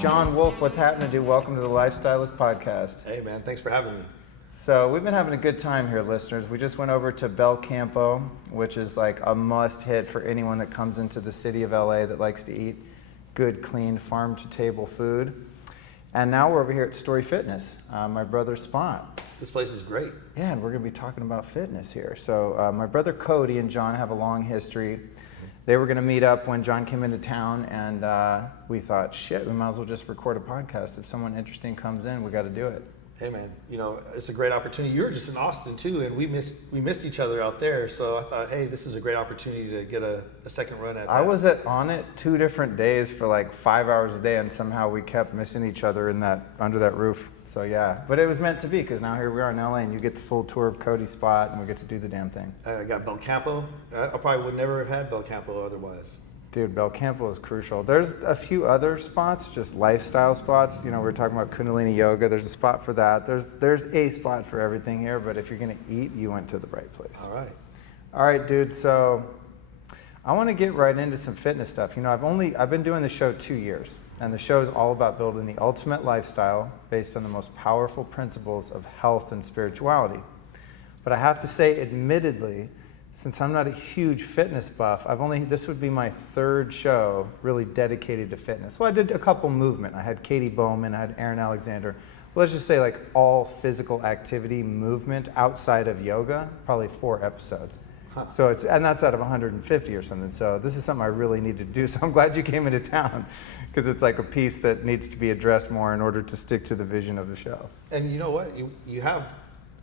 John Wolf. What's happening, dude? Welcome to the Life Stylist podcast. Hey, man. Thanks for having me. So we've been having a good time here, listeners. We just went over to Bel Campo, which is like a must-hit for anyone that comes into the city of LA that likes to eat good, clean, farm-to-table food. And now we're over here at Story Fitness, my brother Spot. This place is great. Yeah, and we're going to be talking about fitness here. So my brother Cody and John have a long history. They were going to meet up when John came into town, and we thought, shit, we might as well just record a podcast. If someone interesting comes in, we got to do it. Hey, man, you know, it's a great opportunity. You were just in Austin, too, and we missed each other out there. So I thought, hey, this is a great opportunity to get a second run at that. I was at Onnit 2 different days for like 5 hours a day, and somehow we kept missing each other in that under that roof. So yeah, but it was meant to be, because now here we are in LA, and you get the full tour of Cody Spot, and we get to do the damn thing. I got Bel Campo. I probably would never have had Bel Campo otherwise. Dude, Bel Campo is crucial. There's a few other spots, just lifestyle spots. You know, we're talking about Kundalini Yoga. There's a spot for that. There's a spot for everything here, but if you're gonna eat, you went to the right place. All right, dude, so I wanna get right into some fitness stuff. You know, I've been doing the show 2 years, and the show is all about building the ultimate lifestyle based on the most powerful principles of health and spirituality. But I have to say, admittedly, since I'm not a huge fitness buff, this would be my 3rd show really dedicated to fitness. Well, I did a couple movement. I had Katie Bowman, I had Aaron Alexander. Well, let's just say like all physical activity movement outside of yoga, probably 4 episodes. Huh. So and that's out of 150 or something. So this is something I really need to do. So I'm glad you came into town, because it's like a piece that needs to be addressed more in order to stick to the vision of the show. And you know what? You have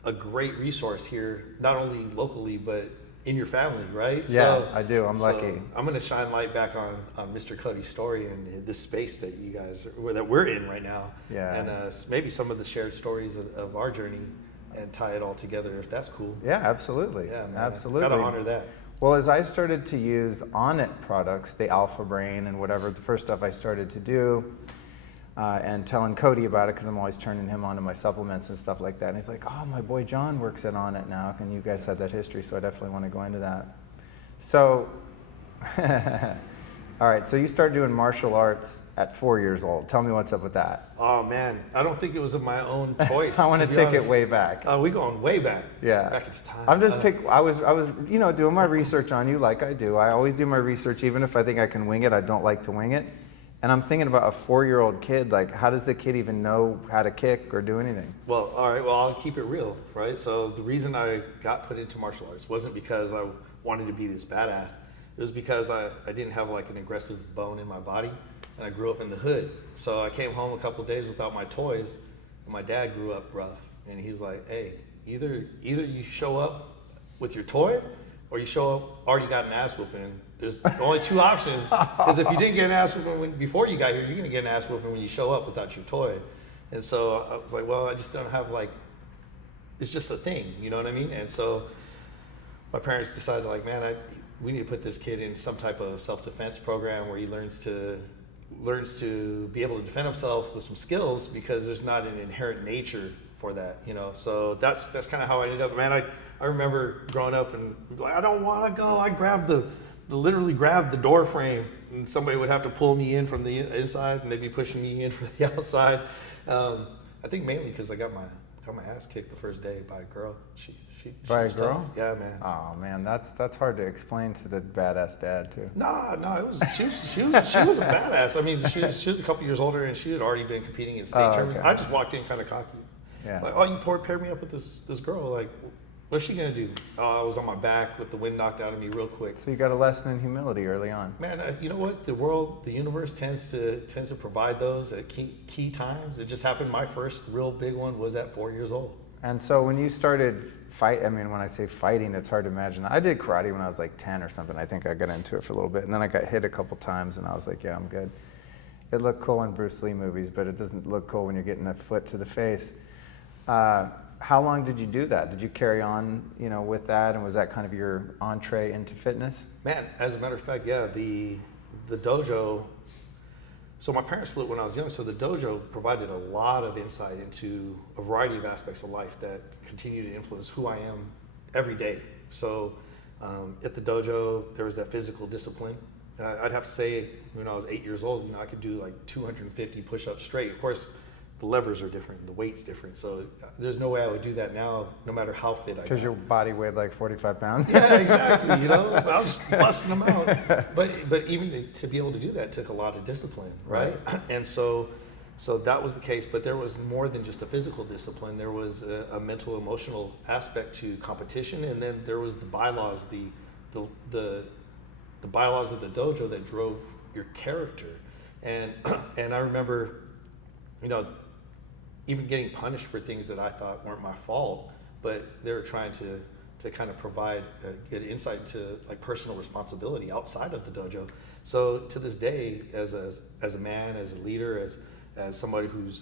a great resource here, not only locally, but in your family, right? Yeah, so, I do. I'm lucky. I'm going to shine light back on Mr. Cody's story and this space that you guys that we're in right now. Yeah. And maybe some of the shared stories of our journey, and tie it all together, if that's cool. Yeah, absolutely. Yeah, man. Absolutely. Gotta honor that. Well, as I started to use Onnit products, the Alpha Brain and whatever, the first stuff I started to do, and telling Cody about it, because I'm always turning him on to my supplements and stuff like that. And he's like, oh, my boy John works at Onnit now, and you guys have that history, so I definitely want to go into that. So, all right, so you started doing martial arts at 4 years old. Tell me what's up with that. Oh, man, I don't think it was of my own choice. I want to take it way back. We going way back. Yeah. Back into time. I was, you know, doing my research on you like I do. I always do my research, even if I think I can wing it, I don't like to wing it. And I'm thinking about a 4-year-old kid, like how does the kid even know how to kick or do anything? Well, all right, well, I'll keep it real, right? So the reason I got put into martial arts wasn't because I wanted to be this badass. It was because I didn't have like an aggressive bone in my body, and I grew up in the hood. So I came home a couple of days without my toys, and my dad grew up rough. And he was like, hey, either you show up with your toy, or you show up already got an ass whooping. There's only 2 options, because if you didn't get an ass whooping before you got here, you're gonna get an ass whooping when you show up without your toy. And so I was like, well, I just don't have like, it's just a thing, you know what I mean? And so my parents decided like, man, we need to put this kid in some type of self-defense program where he learns to be able to defend himself with some skills, because there's not an inherent nature for that, you know? So that's kind of how I ended up. Man, I remember growing up and like, I don't want to go. I literally grabbed the door frame, and somebody would have to pull me in from the inside, and they'd be pushing me in from the outside. I think mainly because I got my ass kicked the first day by a girl. She by was a girl? Tough. Yeah, man. Oh man, that's hard to explain to the badass dad too. No, she was a badass. I mean, she was a couple years older, and she had already been competing in state tournaments. Okay. I just walked in kind of cocky. Yeah. Like, oh, you paired me up with this girl. Like, what's she gonna do? Oh, I was on my back with the wind knocked out of me real quick. So you got a lesson in humility early on. Man, you know what? The universe tends to provide those at key times. It just happened. My first real big one was at 4 years old. And so when you started when I say fighting, it's hard to imagine. I did karate when I was like 10 or something. I think I got into it for a little bit, and then I got hit a couple times, and I was like, yeah, I'm good. It looked cool in Bruce Lee movies, but it doesn't look cool when you're getting a foot to the face. How long did you do that? Did you carry on, you know, with that, and was that kind of your entree into fitness? Man, as a matter of fact, yeah, the dojo. So my parents split when I was young, so the dojo provided a lot of insight into a variety of aspects of life that continue to influence who I am every day. So at the dojo, there was that physical discipline I'd have to say, when I was 8 years old, I could do like 250 push-ups straight. Of course, the levers are different, the weight's different. So there's no way I would do that now, no matter how fit I got. Because your body weighed like 45 pounds? Yeah, exactly. I was busting them out. But even to be able to do that took a lot of discipline, right? And so that was the case. But there was more than just a physical discipline. There was a mental, emotional aspect to competition, and then there was the bylaws, the bylaws of the dojo that drove your character. And I remember, even getting punished for things that I thought weren't my fault, but they were trying to kind of provide good insight to like personal responsibility outside of the dojo. So to this day, as a man, as a leader, as somebody who's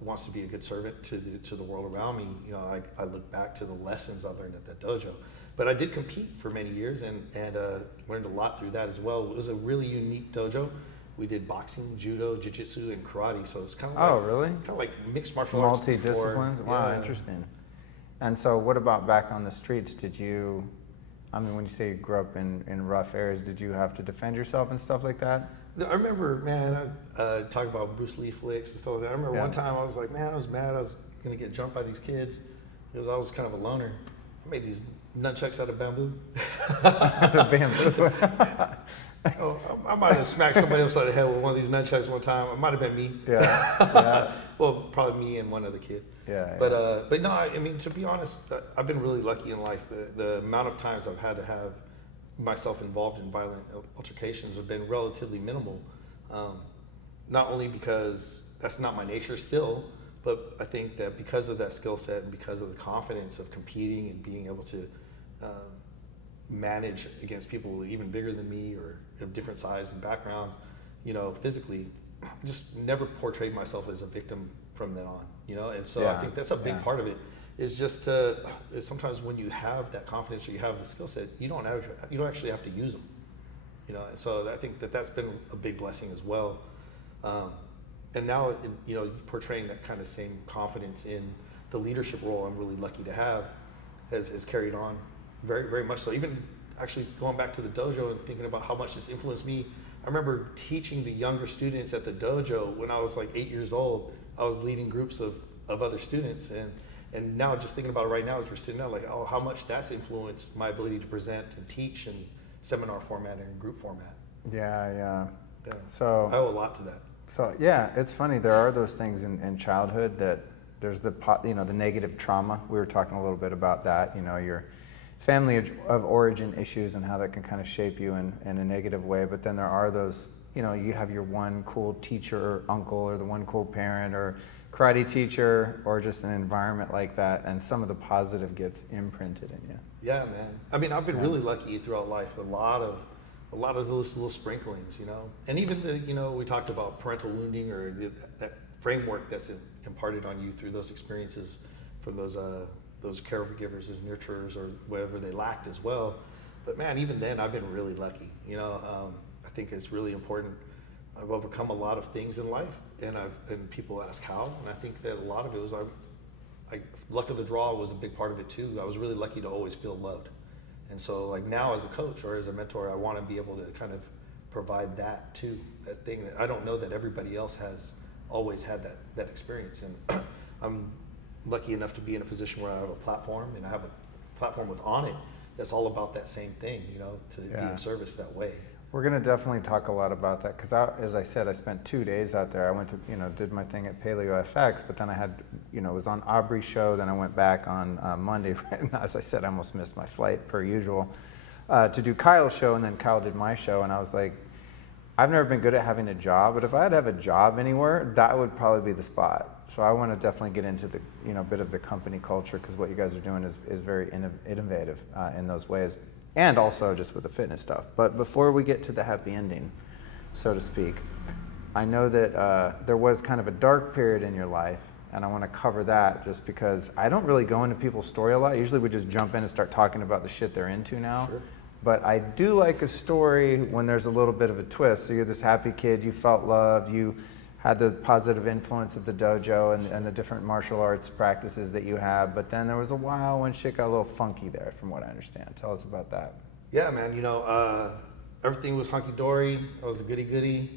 wants to be a good servant to the world around me, I look back to the lessons I learned at that dojo. But I did compete for many years and learned a lot through that as well. It was a really unique dojo. We did boxing, judo, jiu-jitsu, and karate. So it's kind of really? Kind of like mixed martial arts. Multi-disciplines? Wow, interesting. And so what about back on the streets? Did you, when you say you grew up in rough areas, did you have to defend yourself and stuff like that? I remember, man, talking about Bruce Lee flicks and stuff like that. I remember one time I was like, man, I was mad I was going to get jumped by these kids because I was kind of a loner. I made these nunchucks out of bamboo. Out of bamboo? I might have smacked somebody upside the head with one of these nunchucks one time. It might have been me. Yeah. Well, probably me and one other kid. Yeah. But no, to be honest, I've been really lucky in life. The amount of times I've had to have myself involved in violent altercations have been relatively minimal. Not only because that's not my nature still, but I think that because of that skill set and because of the confidence of competing and being able to manage against people even bigger than me or of different sizes and backgrounds, physically, I just never portrayed myself as a victim from then on, and so I think that's a big part of it, is just sometimes when you have that confidence or you have the skill set, you don't actually have to use them, and so I think that's been a big blessing as well. And now, portraying that kind of same confidence in the leadership role I'm really lucky to have has carried on very, very much so. Even actually going back to the dojo and thinking about how much this influenced me, I remember teaching the younger students at the dojo when I was like 8 years old. I was leading groups of other students, and now just thinking about it right now as we're sitting down, like, how much that's influenced my ability to present and teach in seminar format and group format. Yeah. So I owe a lot to that. So yeah, it's funny. There are those things in childhood that there's the negative trauma. We were talking a little bit about that. Your family of origin issues and how that can kind of shape you in a negative way. But then there are those, you have your one cool teacher or uncle or the one cool parent or karate teacher or just an environment like that, and some of the positive gets imprinted in you. Yeah, man. I've been really lucky throughout life. A lot of those little sprinklings, and even we talked about parental wounding or that framework that's imparted on you through those experiences from those caregivers, those nurturers, or whatever they lacked as well. But man, even then, I've been really lucky. I think it's really important. I've overcome a lot of things in life, and people ask how, and I think that a lot of it was luck of the draw was a big part of it too. I was really lucky to always feel loved. And so like now as a coach or as a mentor, I want to be able to kind of provide that too, that thing that I don't know that everybody else has always had that experience. And I'm lucky enough to be in a position where I have a platform, and I have a platform with Onnit that's all about that same thing, to be of service that way. We're going to definitely talk a lot about that because, as I said, I spent 2 days out there. I went to, did my thing at Paleo FX, but then I had, it was on Aubrey's show. Then I went back on Monday. As I said, I almost missed my flight per usual to do Kyle's show, and then Kyle did my show. And I was like, I've never been good at having a job, but if I had to have a job anywhere, that would probably be the spot. So I want to definitely get into the, bit of the company culture because what you guys are doing is very innovative in those ways. And also just with the fitness stuff. But before we get to the happy ending, so to speak, I know that there was kind of a dark period in your life, and I want to cover that just because I don't really go into people's story a lot. Usually we just jump in and start talking about the shit they're into now. Sure. But I do like a story when there's a little bit of a twist. So you're this happy kid, you felt loved, you had the positive influence of the dojo and the different martial arts practices that you have, but then there was a while when shit got a little funky there, from what I understand. Tell us about that. Yeah, man. everything was hunky-dory. I was a goody-goody.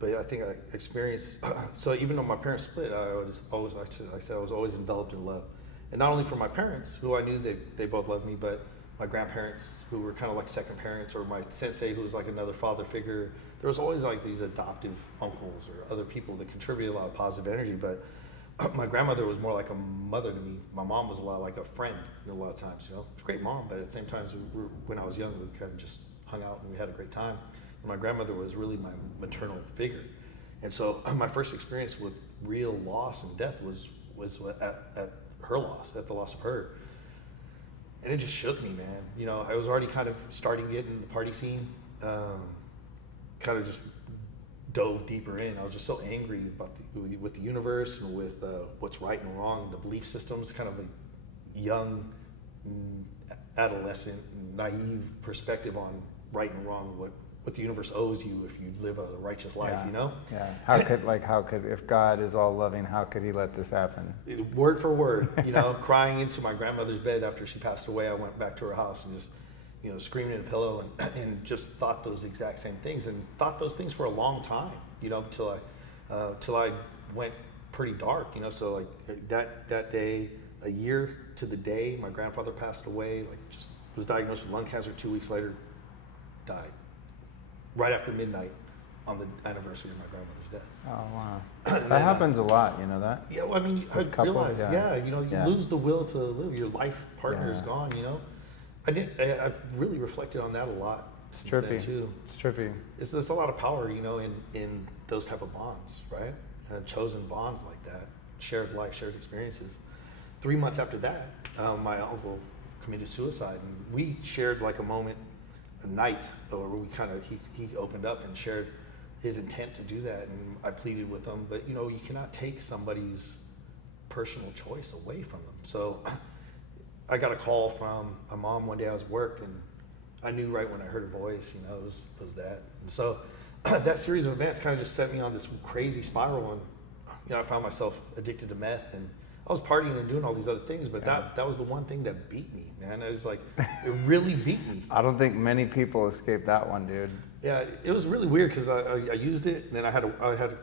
But I think I experienced, so even though my parents split, I was always, like I said, I was always enveloped in love. And not only from my parents, who I knew they both loved me, but my grandparents, who were kind of like second parents, or my sensei, who was like another father figure. There was always like these adoptive uncles or other people that contributed a lot of positive energy. But my grandmother was more like a mother to me. My mom was a lot like a friend a lot of times, She was a great mom, but at the same time, when I was young, we kind of just hung out and we had a great time. And my grandmother was really my maternal figure. And so my first experience with real loss and death was at her loss, at the loss of her. And it just shook me, man. I was already kind of starting to get in the party scene, kind of just dove deeper in. I was just so angry about with the universe and with what's right and wrong, and the belief systems, kind of a young, adolescent, naive perspective on right and wrong, what the universe owes you if you live a righteous life, Yeah. How could, if God is all loving, how could he let this happen? Word for word, crying into my grandmother's bed after she passed away. I went back to her house and just, screaming in a pillow and just thought those exact same things, and thought those things for a long time, till I went pretty dark, so like that day, a year to the day, my grandfather passed away, just was diagnosed with lung cancer. 2 weeks later, died. Right after midnight on the anniversary of my grandmother's death. Oh, wow. That happens a lot, you know that? Yeah, well, I mean, I realized, you lose the will to live. Your life partner is gone, I really reflected on that a lot. It's trippy. Too. It's trippy. There's a lot of power, in those type of bonds, right? Chosen bonds like that, shared life, shared experiences. 3 months after that, my uncle committed suicide, and we shared like a moment, a night, where we he opened up and shared his intent to do that, and I pleaded with him. But you cannot take somebody's personal choice away from them. So I got a call from my mom one day. I was at work, and I knew right when I heard her voice, it was that. And so that series of events kind of just set me on this crazy spiral, and I found myself addicted to meth, and I was partying and doing all these other things, but that was the one thing that beat me, man. It was like, it really beat me. I don't think many people escape that one, dude. Yeah, it was really weird because I used it, and then I had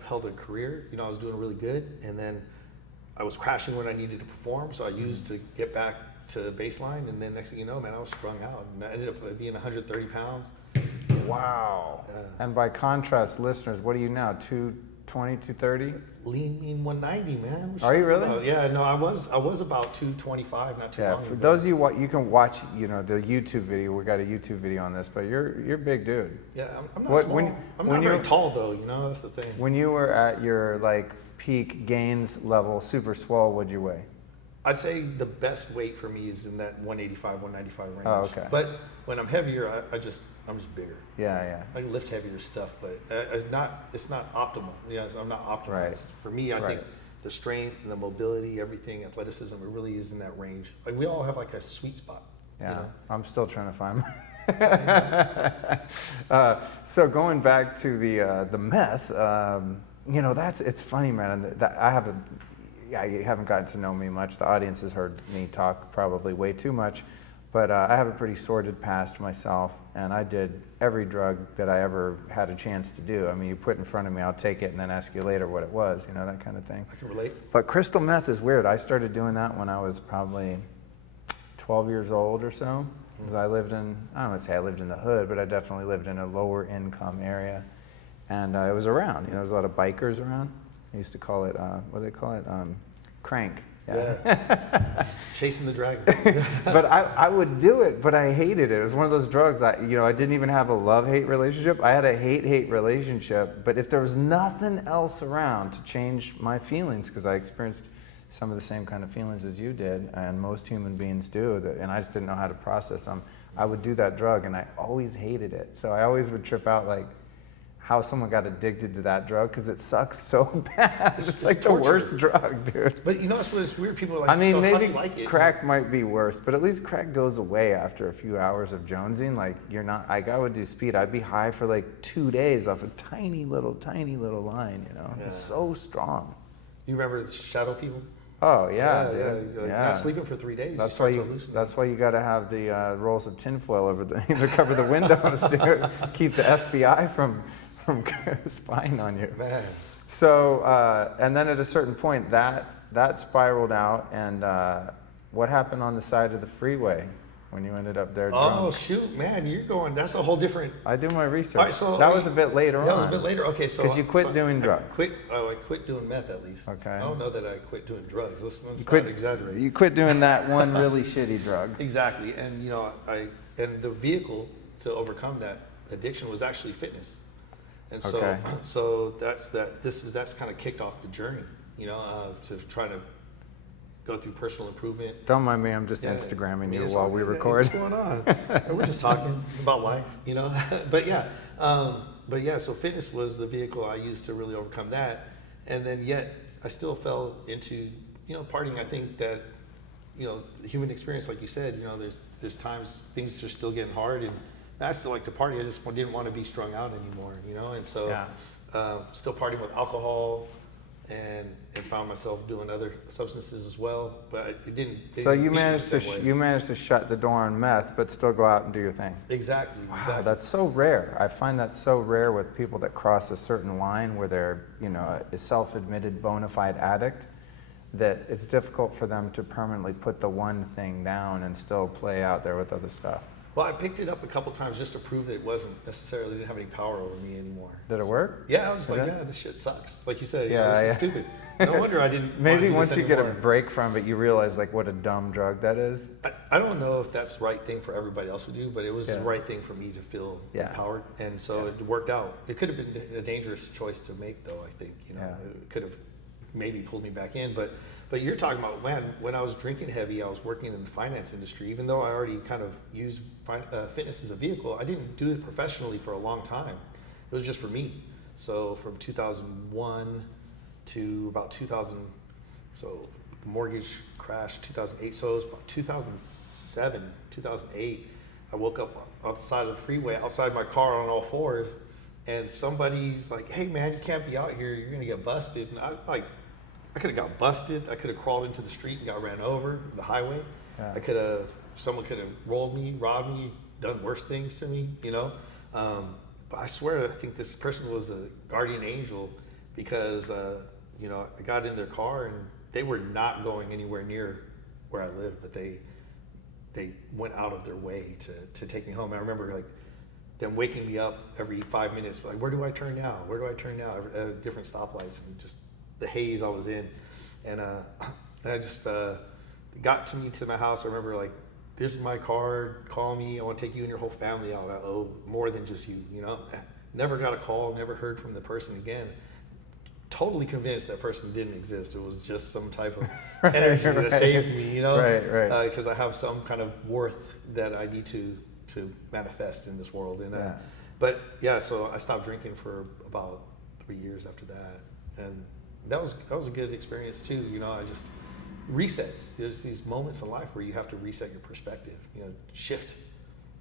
held a career. I was doing really good, and then I was crashing when I needed to perform, so I used to get back to baseline, and then next thing you know, man, I was strung out, and I ended up being 130 pounds. Wow. Yeah. And by contrast, listeners, what are you now, 220, 230? Lean mean 190, man. Are you really? Yeah, no, I was about 225 not too long ago. For those of you can watch, the YouTube video. We got a YouTube video on this, but you're a big dude. Yeah, I'm not small. I'm not very tall though, that's the thing. When you were at your peak gains level, super swole, what'd you weigh? I'd say the best weight for me is in that 185, 195 range. Oh, okay. But when I'm heavier, I'm just bigger. Yeah. I can lift heavier stuff, but it's not optimal. I'm not optimized. Right. For me, I think the strength and the mobility, everything, athleticism, it really is in that range. Like we all have like a sweet spot. Yeah, I'm still trying to find mine. So going back to the meth, it's funny, man. I haven't gotten to know me much. The audience has heard me talk probably way too much, but I have a pretty sordid past myself, and I did every drug that I ever had a chance to do. I mean, you put it in front of me, I'll take it and then ask you later what it was, that kind of thing. I can relate. But crystal meth is weird. I started doing that when I was probably 12 years old or so, because I lived in, I don't want to say I lived in the hood, but I definitely lived in a lower income area, and it was around, there was a lot of bikers around. I used to call it, what do they call it? Crank. Yeah. Chasing the dragon. But I would do it, but I hated it. It was one of those drugs, I didn't even have a love-hate relationship. I had a hate-hate relationship, but if there was nothing else around to change my feelings, because I experienced some of the same kind of feelings as you did, and most human beings do, and I just didn't know how to process them, I would do that drug, and I always hated it. So I always would trip out, how someone got addicted to that drug, because it sucks so bad. It's like the worst drug, dude. But it's weird. People are like, I mean, so maybe how do you like it? Crack might be worse, but at least crack goes away after a few hours of jonesing. You're not, I would do speed. I'd be high for 2 days off a tiny little line, Yeah. It's so strong. You remember Shadow People? Oh yeah, Yeah, dude. yeah. Like, Yeah. not sleeping for 3 days. That's you why start to hallucinate. That's why you got to have the rolls of tinfoil over the to cover the windows to keep the FBI from spying on you. Man. So and then at a certain point that spiraled out, and what happened on the side of the freeway when you ended up there drunk? Oh shoot, man, you're going. That's a whole different. I do my research. All right, so that was a bit later on. That was a bit later. Okay, so because you quit doing drugs. I quit doing meth at least. Okay. I don't know that I quit doing drugs. Let's quit- not exaggerate. You quit doing that one really shitty drug. Exactly, and and the vehicle to overcome that addiction was actually fitness, and so Okay. so that's kind of kicked off the journey, to try to go through personal improvement. Don't mind me, I'm just Yeah, Instagramming I mean, you it's while all we good. record. What's going on? We're just talking about life, but yeah, so fitness was the vehicle I used to really overcome that, and then yet I still fell into partying. I think that the human experience, like you said, there's times things are still getting hard, and I still like to party. I just didn't want to be strung out anymore, and so Yeah. still partying with alcohol. And found myself doing other substances as well, but it didn't. So you managed to shut the door on meth, but still go out and do your thing. Exactly. Wow, that's so rare. I find that so rare with people that cross a certain line where they're a self-admitted bona fide addict, that it's difficult for them to permanently put the one thing down and still play out there with other stuff. Well, I picked it up a couple times just to prove that it didn't have any power over me anymore. Did it work? Yeah, I was just this shit sucks. Like you said, this is stupid. No wonder I didn't. Maybe wanna do once this you get a anymore. break from it, you realize what a dumb drug that is. I don't know if that's the right thing for everybody else to do, but it was the right thing for me to feel empowered, and so it worked out. It could have been a dangerous choice to make, though. I think it could have maybe pulled me back in, but you're talking about when I was drinking heavy, I was working in the finance industry. Even though I already kind of used fitness as a vehicle, I didn't do it professionally for a long time. It was just for me. So from 2001 to about 2000, so mortgage crash 2008. So it was about 2007, 2008. I woke up on the side of the freeway outside my car on all fours, and somebody's like, "Hey man, you can't be out here. You're gonna get busted." And I could have got busted. I could have crawled into the street and got ran over the highway. Yeah. Someone could have rolled me, robbed me, done worse things to me, But I swear, I think this person was a guardian angel, because, I got in their car and they were not going anywhere near where I lived, but they went out of their way to take me home. I remember them waking me up every 5 minutes, like, where do I turn now? Where do I turn now? At different stoplights, and just the haze I was in, and I just got to me to my house. I remember this is my card. Call me. I want to take you and your whole family out. I owe more than just you. Never got a call. Never heard from the person again. Totally convinced that person didn't exist. It was just some type of energy that saved me. Right. Because I have some kind of worth that I need to manifest in this world. And but yeah, so I stopped drinking for about 3 years after that, and that was a good experience too. I just resets. There's these moments in life where you have to reset your perspective, shift,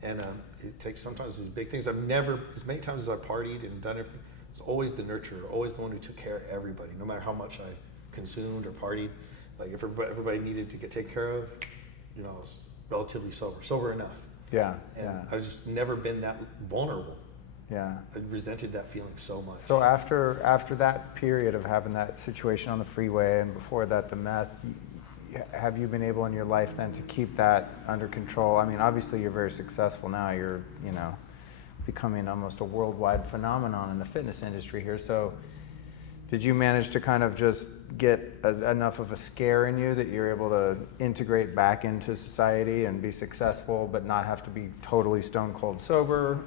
and it takes sometimes these big things. I've never, as many times as I've partied and done everything, it's always the nurturer, always the one who took care of everybody, no matter how much I consumed or partied. Like if everybody needed to get taken care of, I was relatively sober enough. Yeah. And I've just never been that vulnerable. Yeah. I resented that feeling so much. So after that period of having that situation on the freeway, and before that the meth, have you been able in your life then to keep that under control? I mean, obviously you're very successful now. You're, becoming almost a worldwide phenomenon in the fitness industry here. So did you manage to kind of just get enough of a scare in you that you're able to integrate back into society and be successful, but not have to be totally stone cold sober?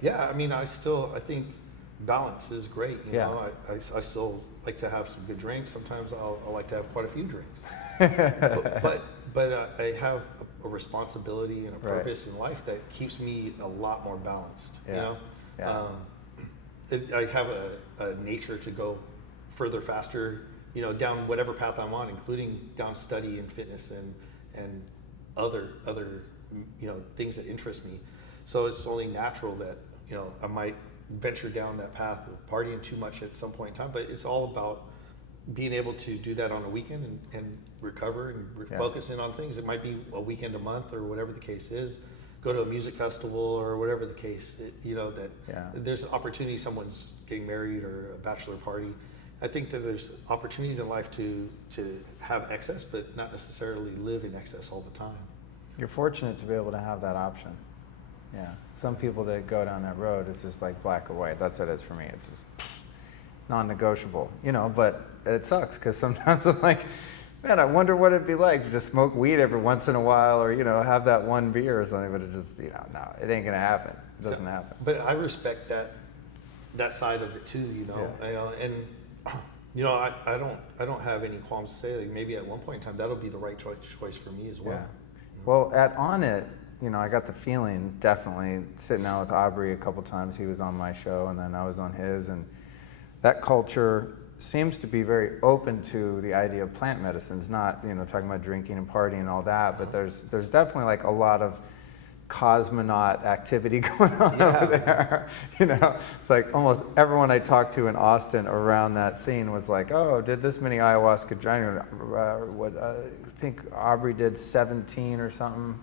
Yeah, I mean, I think balance is great. I still like to have some good drinks. Sometimes I'll like to have quite a few drinks. but I have a responsibility and a purpose in life that keeps me a lot more balanced. Yeah. I have a nature to go further, faster, down whatever path I'm on, including down study and fitness and other things that interest me. So it's only natural that I might venture down that path of partying too much at some point in time. But it's all about being able to do that on a weekend and recover and focus in on things. It might be a weekend a month or whatever the case is. Go to a music festival or whatever the case. There's opportunity. Someone's getting married or a bachelor party. I think that there's opportunities in life to have excess, but not necessarily live in excess all the time. You're fortunate to be able to have that option. Yeah. Some people that go down that road, it's just like black or white. That's what it is for me. It's just non-negotiable, but it sucks because sometimes I'm like, man, I wonder what it'd be like to just smoke weed every once in a while or, have that one beer or something, but it just, no, it ain't gonna happen. It doesn't happen. But I respect that side of it too, I don't have any qualms to say, like, maybe at one point in time, that'll be the right choice for me as well. Yeah. Well, at Onnit, I got the feeling, definitely, sitting out with Aubrey a couple times, he was on my show and then I was on his, and that culture seems to be very open to the idea of plant medicines, not, talking about drinking and partying and all that, but there's definitely like a lot of cosmonaut activity going on over there. It's like almost everyone I talked to in Austin around that scene was like, oh, did this many ayahuasca journeys? I think Aubrey did 17 or something.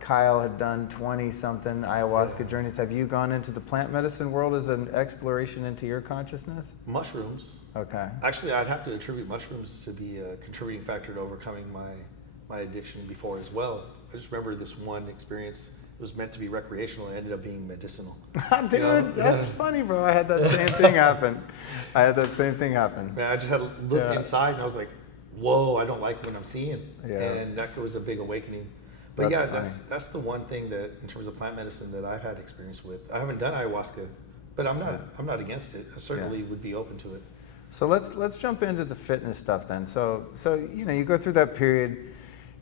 Kyle had done 20-something ayahuasca journeys. Have you gone into the plant medicine world as an exploration into your consciousness? Mushrooms. Okay. Actually, I'd have to attribute mushrooms to be a contributing factor to overcoming my addiction before as well. I just remember this one experience. It was meant to be recreational and ended up being medicinal. Dude, that's funny, bro. I had that same thing happen. Man, I just had looked inside and I was like, whoa, I don't like what I'm seeing. Yeah. And that was a big awakening. But that's the one thing that, in terms of plant medicine, that I've had experience with. I haven't done ayahuasca, but I'm not against it. I certainly would be open to it. So let's jump into the fitness stuff then. So you go through that period,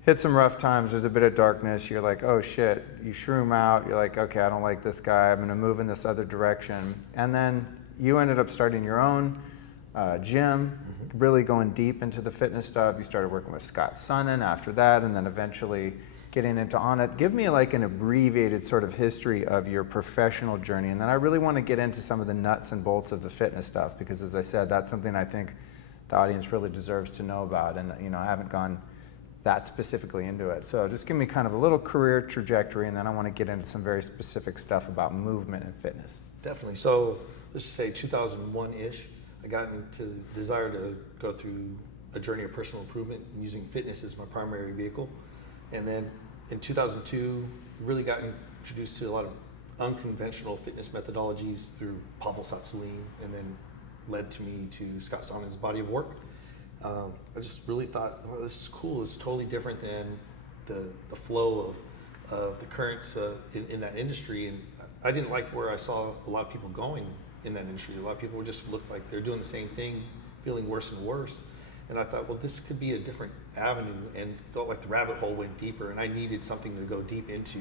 hit some rough times. There's a bit of darkness. You're like, oh shit. You shroom out. You're like, okay, I don't like this guy. I'm gonna move in this other direction. And then you ended up starting your own gym, really going deep into the fitness stuff. You started working with Scott Sunnan after that, and then eventually getting into Onnit. Give me like an abbreviated sort of history of your professional journey, and then I really want to get into some of the nuts and bolts of the fitness stuff, because as I said, that's something I think the audience really deserves to know about, and I haven't gone that specifically into it. So just give me kind of a little career trajectory, and then I want to get into some very specific stuff about movement and fitness. Definitely. So let's just say 2001-ish, I got into the desire to go through a journey of personal improvement using fitness as my primary vehicle. And then in 2002, really got introduced to a lot of unconventional fitness methodologies through Pavel Tsatsouline, and then led to me to Scott Sonnan's body of work. I just really thought, oh, this is cool. It's totally different than the flow of the currents in that industry. And I didn't like where I saw a lot of people going in that industry. A lot of people just looked like they're doing the same thing, feeling worse and worse. And I thought, well, this could be a different avenue, and felt like the rabbit hole went deeper, and I needed something to go deep into.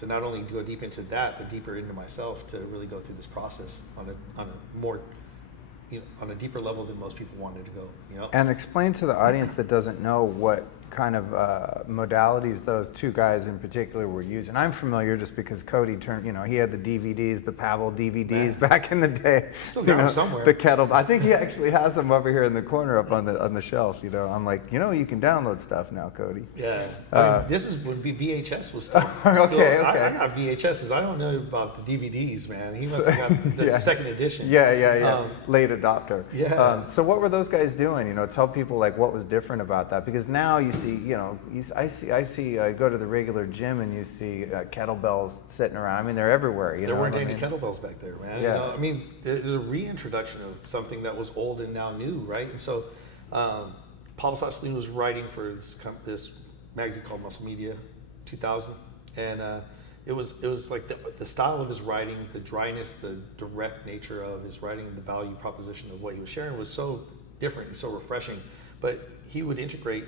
To not only go deep into that, but deeper into myself, to really go through this process on a more, on a deeper level than most people wanted to go. And explain to the audience that doesn't know what kind of modalities those two guys in particular were using. I'm familiar just because Cody turned, he had the DVDs, the Pavel DVDs back in the day. Still got them somewhere. The kettle. I think he actually has them over here in the corner up on the shelf. I'm like, you can download stuff now, Cody. Yeah. This is when VHS was still. Okay. I got VHSs. I don't know about the DVDs, man. He must have got the second edition. Yeah. Late adopter. Yeah. So what were those guys doing? Tell people like what was different about that, because now you see, I go to the regular gym and you see kettlebells sitting around. I mean, they're everywhere. There weren't any kettlebells back there, man. Yeah. There's a reintroduction of something that was old and now new, right? And so, Pavel Tsatsouline was writing for this magazine called Muscle Media, 2000, and it was like the style of his writing, the dryness, the direct nature of his writing, and the value proposition of what he was sharing was so different and so refreshing. But he would integrate,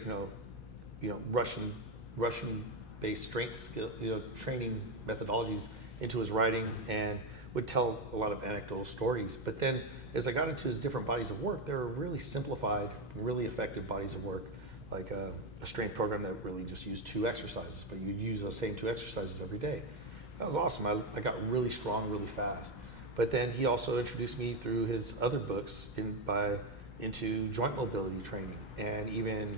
Russian-based strength skill, training methodologies into his writing, and would tell a lot of anecdotal stories. But then, as I got into his different bodies of work, there were really simplified, really effective bodies of work, like a strength program that really just used 2 exercises, but you'd use those same 2 exercises every day. That was awesome. I got really strong really fast. But then he also introduced me through his other books by into joint mobility training, and even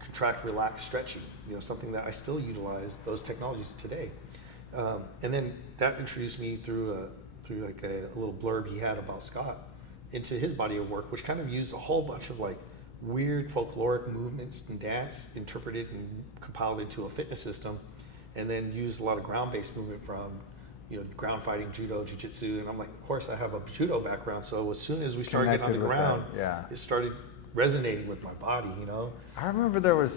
contract, relax, stretching. Something that I still utilize those technologies today. And then that introduced me through like a little blurb he had about Scott into his body of work, which kind of used a whole bunch of like weird folkloric movements and dance, interpreted and compiled into a fitness system, and then used a lot of ground-based movement from ground fighting, judo, jiu-jitsu. And I'm like, of course I have a judo background, so as soon as we started getting on the ground, it started resonating with my body. I remember there was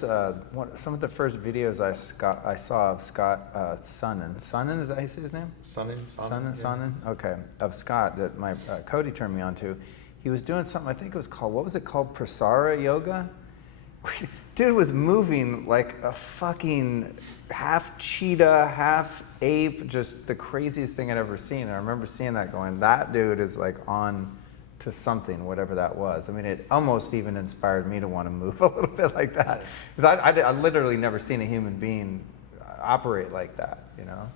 some of the first videos I saw of Scott Sonnen. Sonnen, is that how you say his name? Sonnen. Okay, of Scott that my Cody turned me on to. He was doing something, I think it was called, what was it called? Prasara yoga? Dude was moving like a fucking half cheetah, half ape, just the craziest thing I'd ever seen. And I remember seeing that going, that dude is like on to something, whatever that was. I mean, it almost even inspired me to want to move a little bit like that. Because I literally never seen a human being operate like that,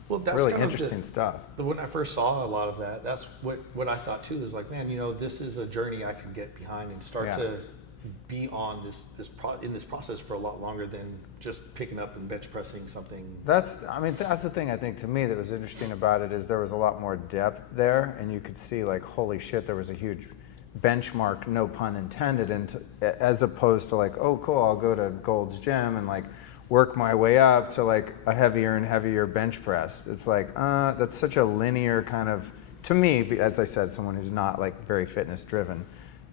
Well, that's really kind of interesting stuff. When I first saw a lot of that, that's what I thought too, is like, man, this is a journey I can get behind and start to be on in this process for a lot longer than just picking up and bench pressing something. That's the thing I think to me that was interesting about it is there was a lot more depth there, and you could see like, holy shit, there was a huge benchmark, no pun intended, and as opposed to like, oh cool, I'll go to Gold's Gym and like work my way up to like a heavier and heavier bench press. It's like, that's such a linear kind of, to me, as I said, someone who's not like very fitness driven,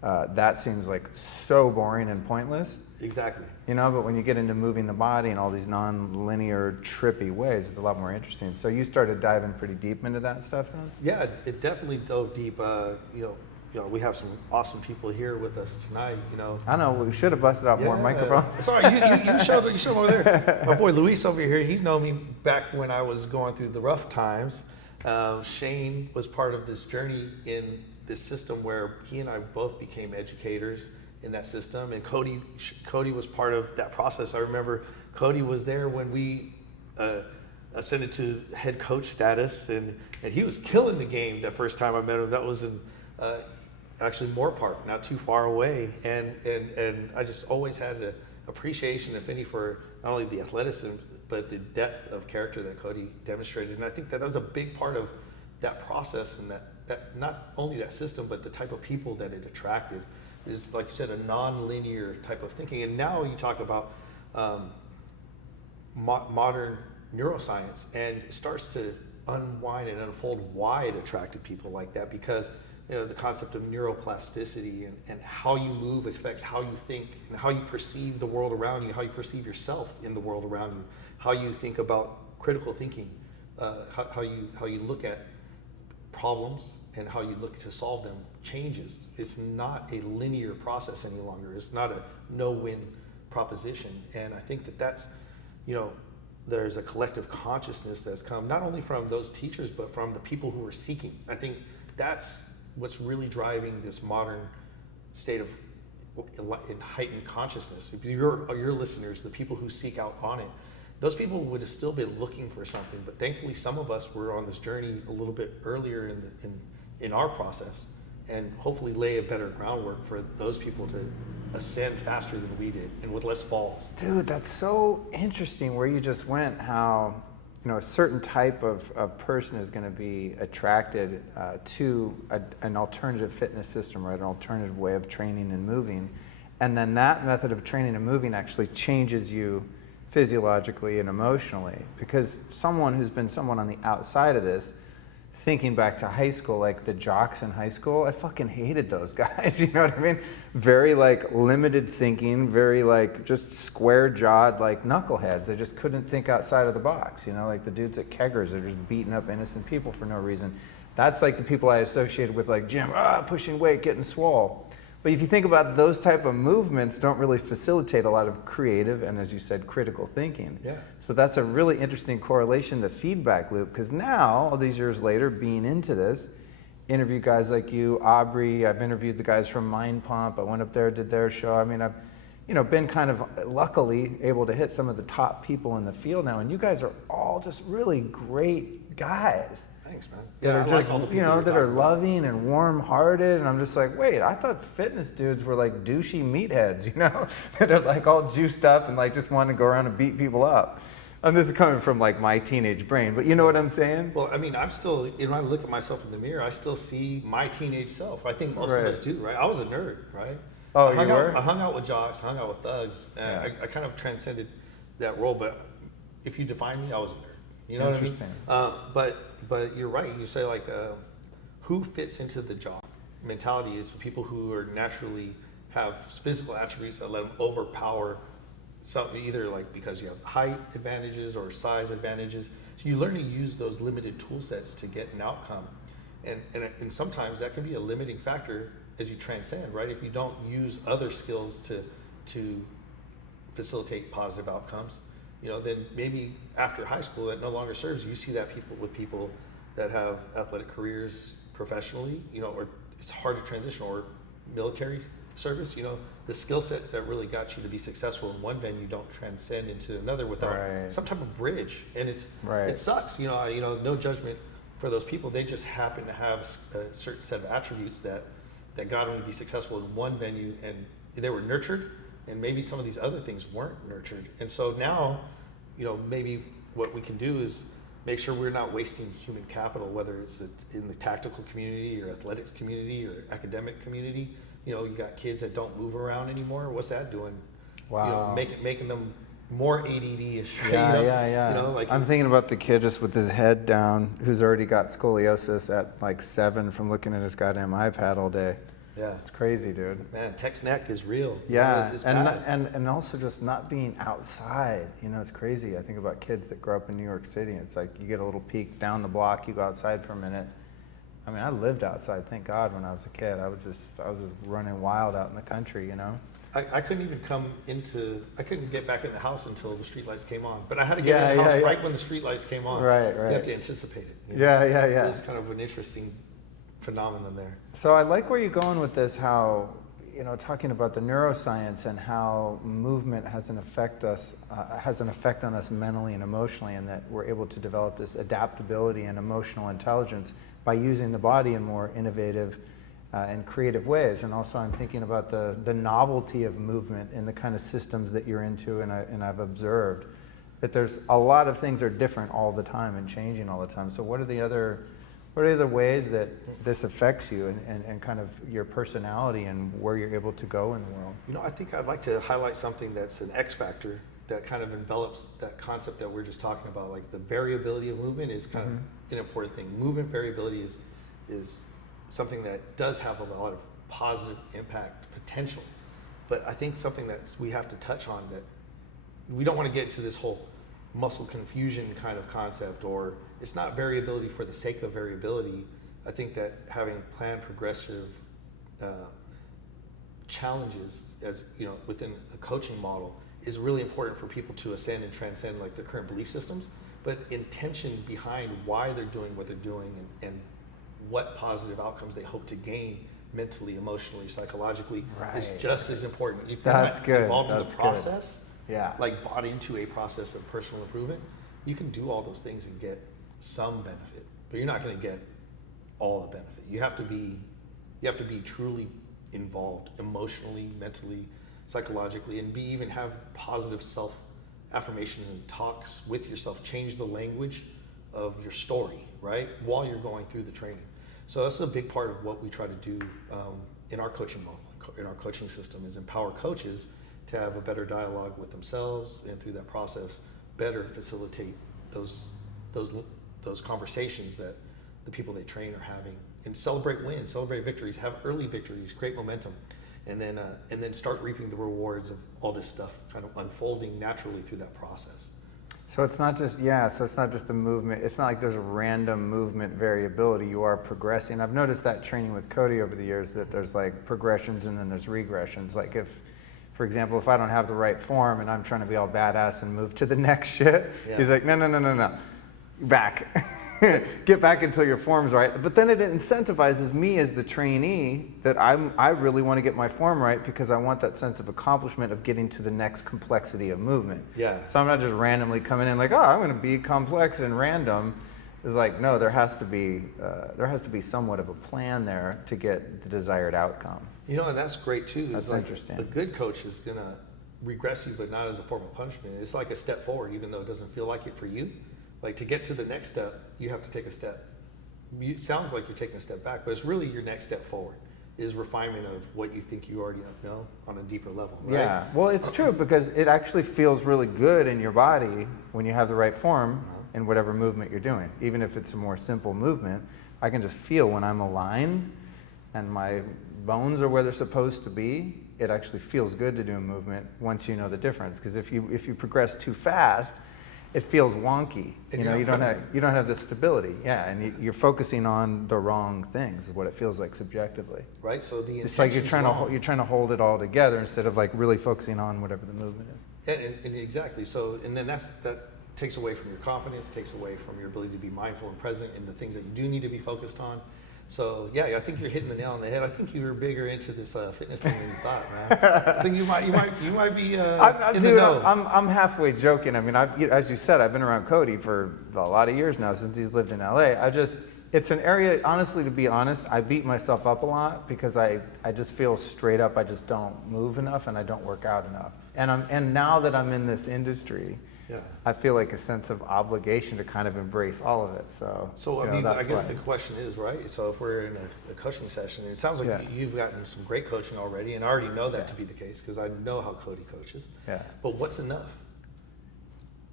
that seems like so boring and pointless. Exactly. But when you get into moving the body in all these non-linear, trippy ways, it's a lot more interesting. So you started diving pretty deep into that stuff, huh? Yeah, it definitely dove deep. We have some awesome people here with us tonight. I know we should have busted out more microphones. Sorry, you showed them over there. My boy Luis over here, he's known me back when I was going through the rough times. Shane was part of this journey in this system where he and I both became educators in that system, and Cody was part of that process. I remember Cody was there when we ascended to head coach status, and he was killing the game that first time I met him. That was in actually Moore Park, not too far away, and I just always had an appreciation, if any, for not only the athleticism but the depth of character that Cody demonstrated. And I think that was a big part of that process, and that not only that system but the type of people that it attracted is, like you said, a non-linear type of thinking. And now you talk about modern neuroscience, and it starts to unwind and unfold why it attracted people like that, because the concept of neuroplasticity and how you move affects how you think and how you perceive the world around you, how you perceive yourself in the world around you, how you think about critical thinking, how you look at problems and how you look to solve them changes. It's not a linear process any longer. It's not a no-win proposition. And I think that's, there's a collective consciousness that's come not only from those teachers but from the people who are seeking. I think that's what's really driving this modern state of heightened consciousness. If your listeners, the people who seek out Onnit, those people would have still been looking for something, but thankfully some of us were on this journey a little bit earlier in our process, and hopefully lay a better groundwork for those people to ascend faster than we did and with less falls. Dude, that's so interesting where you just went, how a certain type of person is going to be attracted to an alternative fitness system, or an alternative way of training and moving. And then that method of training and moving actually changes you physiologically and emotionally. Because someone who's been someone on the outside of this, thinking back to high school, like the jocks in high school, I fucking hated those guys, you know what I mean? Very like limited thinking, very like just square jawed like knuckleheads. They just couldn't think outside of the box, like the dudes at Keggers are just beating up innocent people for no reason. That's like the people I associated with like gym, pushing weight, getting swole. But if you think about those type of movements, don't really facilitate a lot of creative and, as you said, critical thinking. Yeah. So that's a really interesting correlation, the feedback loop, because now, all these years later, being into this, interview guys like you, Aubrey, I've interviewed the guys from Mind Pump, I went up there, did their show. I mean, I've been kind of luckily able to hit some of the top people in the field now, and you guys are all just really great guys. Thanks, man. that Yeah, are I just, like all the people you're that are talking about. loving and warm-hearted, and I'm just like, wait, I thought fitness dudes were like douchey meatheads, that are like all juiced up and like just want to go around and beat people up. And this is coming from like my teenage brain, but you know what I'm saying? Well, I mean, I'm still, when I look at myself in the mirror, I still see my teenage self. I think most of us do, right? I was a nerd, right? Oh, I you were? I hung out with jocks, hung out with thugs. And I kind of transcended that role, but if you define me, I was a nerd. You know what I mean? But you're right. You say like, who fits into the jock mentality is people who are naturally have physical attributes that let them overpower something, either like because you have height advantages or size advantages. So you learn to use those limited tool sets to get an outcome, and sometimes that can be a limiting factor as you transcend, right? If you don't use other skills to facilitate positive outcomes, then maybe after high school that no longer serves you. You see that people that have athletic careers professionally, or it's hard to transition, or military service, the skill sets that really got you to be successful in one venue don't transcend into another without some type of bridge. And it sucks, no judgment for those people. They just happen to have a certain set of attributes that got them to be successful in one venue, and they were nurtured, and maybe some of these other things weren't nurtured. And so now, maybe what we can do is make sure we're not wasting human capital, whether it's in the tactical community or athletics community or academic community. You got kids that don't move around anymore. What's that doing? Wow. Making them more ADD-ish. Yeah. I'm thinking about the kid just with his head down who's already got scoliosis at like 7 from looking at his goddamn iPad all day. Yeah. It's crazy, dude. Man, tech snack is real. Yeah, It's and also just not being outside. It's crazy. I think about kids that grow up in New York City. It's like you get a little peek down the block, you go outside for a minute. I mean, I lived outside, thank God, when I was a kid. I was just running wild out in the country, I couldn't even I couldn't get back in the house until the streetlights came on. But I had to get in the house right when the streetlights came on. Right. You have to anticipate it. Yeah. It was kind of an interesting phenomenon there. So I like where you're going with this, how, talking about the neuroscience and how movement has an effect on us mentally and emotionally, and that we're able to develop this adaptability and emotional intelligence by using the body in more innovative and creative ways. And also I'm thinking about the novelty of movement and the kind of systems that you're into, and I've observed that there's a lot of things are different all the time and changing all the time. So what are the other ways that this affects you and kind of your personality and where you're able to go in the world? I think I'd like to highlight something that's an X factor that kind of envelops that concept that we're just talking about. Like the variability of movement is kind of an important thing. Movement variability is something that does have a lot of positive impact potential. But I think something that we have to touch on, that we don't want to get into this whole muscle confusion kind of concept, or it's not variability for the sake of variability. I think that having planned progressive challenges, as within a coaching model, is really important for people to ascend and transcend like their current belief systems, but intention behind why they're doing what they're doing, and what positive outcomes they hope to gain mentally, emotionally, psychologically is just as important. If you're not involved in the process, like bought into a process of personal improvement, you can do all those things and get some benefit, but you're not going to get all the benefit. You have to be truly involved emotionally, mentally, psychologically, and even have positive self affirmations and talks with yourself. Change the language of your story, right, while you're going through the training. So that's a big part of what we try to do in our coaching model, in our coaching system, is empower coaches to have a better dialogue with themselves, and through that process better facilitate those conversations that the people they train are having, and celebrate wins, celebrate victories, have early victories, create momentum, and then start reaping the rewards of all this stuff kind of unfolding naturally through that process. So it's not just the movement. It's not like there's a random movement variability. You are progressing. I've noticed that training with Cody over the years, that there's like progressions and then there's regressions. Like if, for example, if I don't have the right form and I'm trying to be all badass and move to the next shit, he's like, no, back. Get back until your form's right. But then it incentivizes me as the trainee that I really want to get my form right, because I want that sense of accomplishment of getting to the next complexity of movement. Yeah. So I'm not just randomly coming in like, oh, I'm going to be complex and random. It's like, no, there has to be somewhat of a plan there to get the desired outcome. You know, and that's great too. That's like interesting. The good coach is gonna regress you, but not as a form of punishment. It's like a step forward, even though it doesn't feel like it for you. Like to get to the next step, you have to take a step. It sounds like you're taking a step back, but it's really your next step forward. Is refinement of what you think you already know on a deeper level, right? Yeah, well, it's true because it actually feels really good in your body when you have the right form in whatever movement you're doing. Even if it's a more simple movement, I can just feel when I'm aligned and my bones are where they're supposed to be. It actually feels good to do a movement once you know the difference. Because if you progress too fast, it feels wonky. And you don't have the stability. Yeah, and you're focusing on the wrong things. Is what it feels like subjectively. Right. So the it's like you're trying to hold it all together instead of like really focusing on whatever the movement is. And exactly. So and then that takes away from your confidence, takes away from your ability to be mindful and present in the things that you do need to be focused on. So yeah, I think you're hitting the nail on the head. I think you were bigger into this fitness thing than you thought, man. I think you might be in the know. I'm halfway joking. I mean, as you said, I've been around Cody for a lot of years now since he's lived in LA. It's an area, honestly, to be honest, I beat myself up a lot because I just feel straight up I just don't move enough and I don't work out enough. And now that I'm in this industry, yeah, I feel like a sense of obligation to kind of embrace all of it. So I mean, I guess the question is, right? So if we're in a coaching session, it sounds like you've gotten some great coaching already, and I already know that to be the case because I know how Cody coaches. Yeah. But what's enough?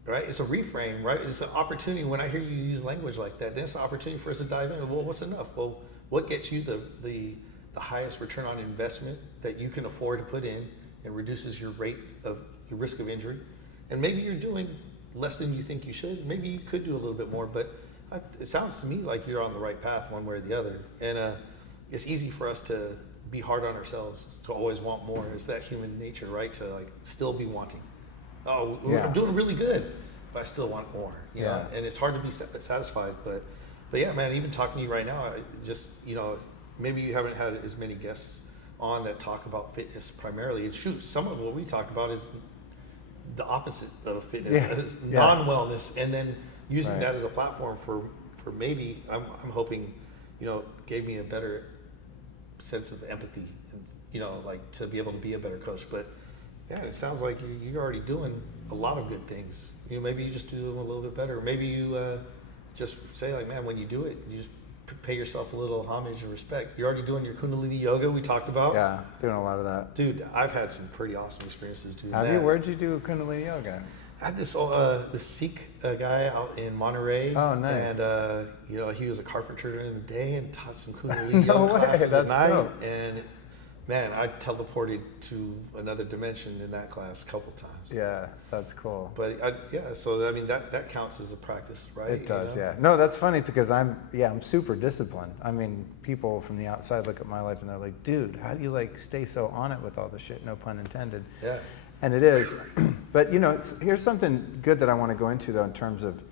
Right? It's a reframe, right? It's an opportunity. When I hear you use language like that, then it's an opportunity for us to dive in. Well, what's enough? Well, what gets you the highest return on investment that you can afford to put in and reduces your risk of injury? And maybe you're doing less than you think you should. Maybe you could do a little bit more, but it sounds to me like you're on the right path one way or the other. And it's easy for us to be hard on ourselves, to always want more. It's that human nature, right? To like still be wanting. Oh, I'm doing really good, but I still want more. You know? And it's hard to be satisfied. But yeah, man, even talking to you right now, maybe you haven't had as many guests on that talk about fitness primarily. And shoot, some of what we talk about is the opposite of fitness, non-wellness, and then using that as a platform for maybe I'm hoping, gave me a better sense of empathy and like to be able to be a better coach. But yeah, it sounds like you're already doing a lot of good things. Maybe you just do them a little bit better. Maybe you just say like, man, when you do it, you just pay yourself a little homage and respect. You're already doing your Kundalini yoga we talked about. Yeah, doing a lot of that. Dude, I've had some pretty awesome experiences doing that. Have you? Where'd you do Kundalini yoga? I had this Sikh guy out in Monterey. Oh, nice. And he was a carpenter during the day and taught some Kundalini No yoga way, classes that's at night. dope. And man, I teleported to another dimension in that class a couple times. Yeah, that's cool. But so I mean that counts as a practice, right? It does, yeah. No, that's funny because I'm super disciplined. I mean, people from the outside look at my life and they're like, dude, how do you like stay so on it with all the shit? No pun intended. Yeah. And it is. But here's something good that I want to go into though in terms of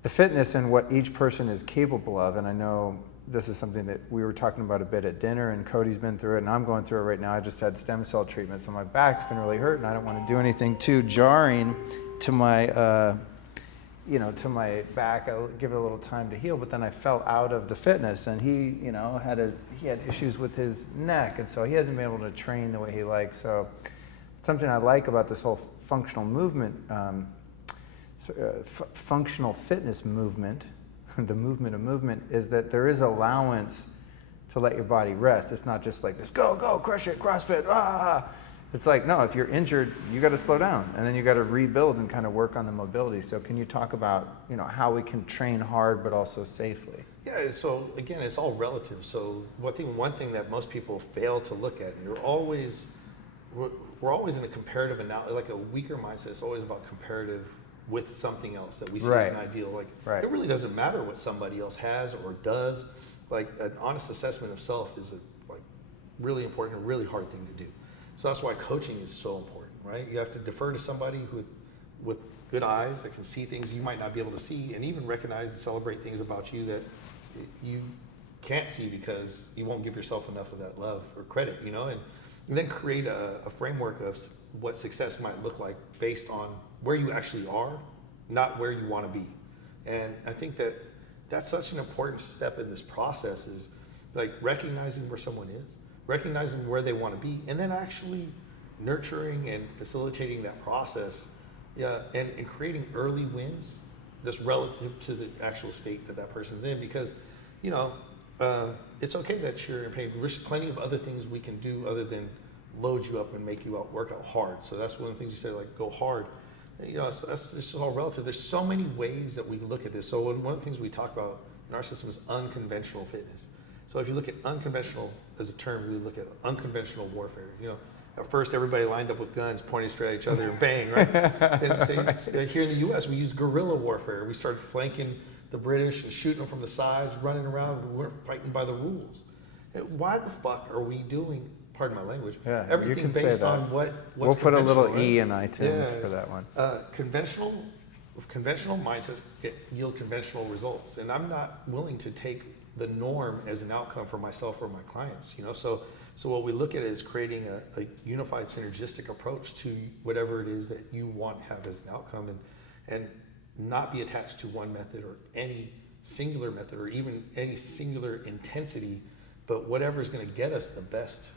the fitness and what each person is capable of. And I know this is something that we were talking about a bit at dinner, and Cody's been through it, and I'm going through it right now. I just had stem cell treatment, so my back's been really hurt, and I don't want to do anything too jarring to my, to my back. I'll give it a little time to heal, but then I fell out of the fitness, and he had issues with his neck, and so he hasn't been able to train the way he likes. So something I like about this whole functional movement, functional fitness movement, the movement of movement, is that there is allowance to let your body rest. It's not just like, just go, crush it, CrossFit, ah. It's like, no, if you're injured, you got to slow down, and then you got to rebuild and kind of work on the mobility. So can you talk about, how we can train hard but also safely? Yeah, so again, it's all relative. So one thing that most people fail to look at, and we're always in a comparative analysis, like a weaker mindset. It's always about comparative with something else that we see as an ideal. Like it really doesn't matter what somebody else has or does. Like an honest assessment of self is a really important and really hard thing to do. So that's why coaching is so important, right? You have to defer to somebody with good eyes that can see things you might not be able to see, and even recognize and celebrate things about you that you can't see because you won't give yourself enough of that love or credit, and then create a framework of what success might look like based on where you actually are, not where you want to be. And I think that that's such an important step in this process, is like recognizing where someone is, recognizing where they want to be, and then actually nurturing and facilitating that process, and creating early wins that's relative to the actual state that person's in. Because, it's okay that you're in pain. There's plenty of other things we can do other than load you up and make you work out hard. So that's one of the things you say, like, go hard. So it's just all relative. There's so many ways that we look at this. So one of the things we talk about in our system is unconventional fitness. So if you look at unconventional as a term, we look at unconventional warfare. At first everybody lined up with guns, pointing straight at each other and bang, right? Then say, here in the U.S. we use guerrilla warfare. We started flanking the British and shooting them from the sides, running around. We weren't fighting by the rules. Why the fuck are we doing, pardon my language, everything based on what's we'll put a little right? E in iTunes for that one. Conventional mindsets yield conventional results, and I'm not willing to take the norm as an outcome for myself or my clients. So what we look at is creating a unified, synergistic approach to whatever it is that you want to have as an outcome, and not be attached to one method or any singular method or even any singular intensity, but whatever is going to get us the best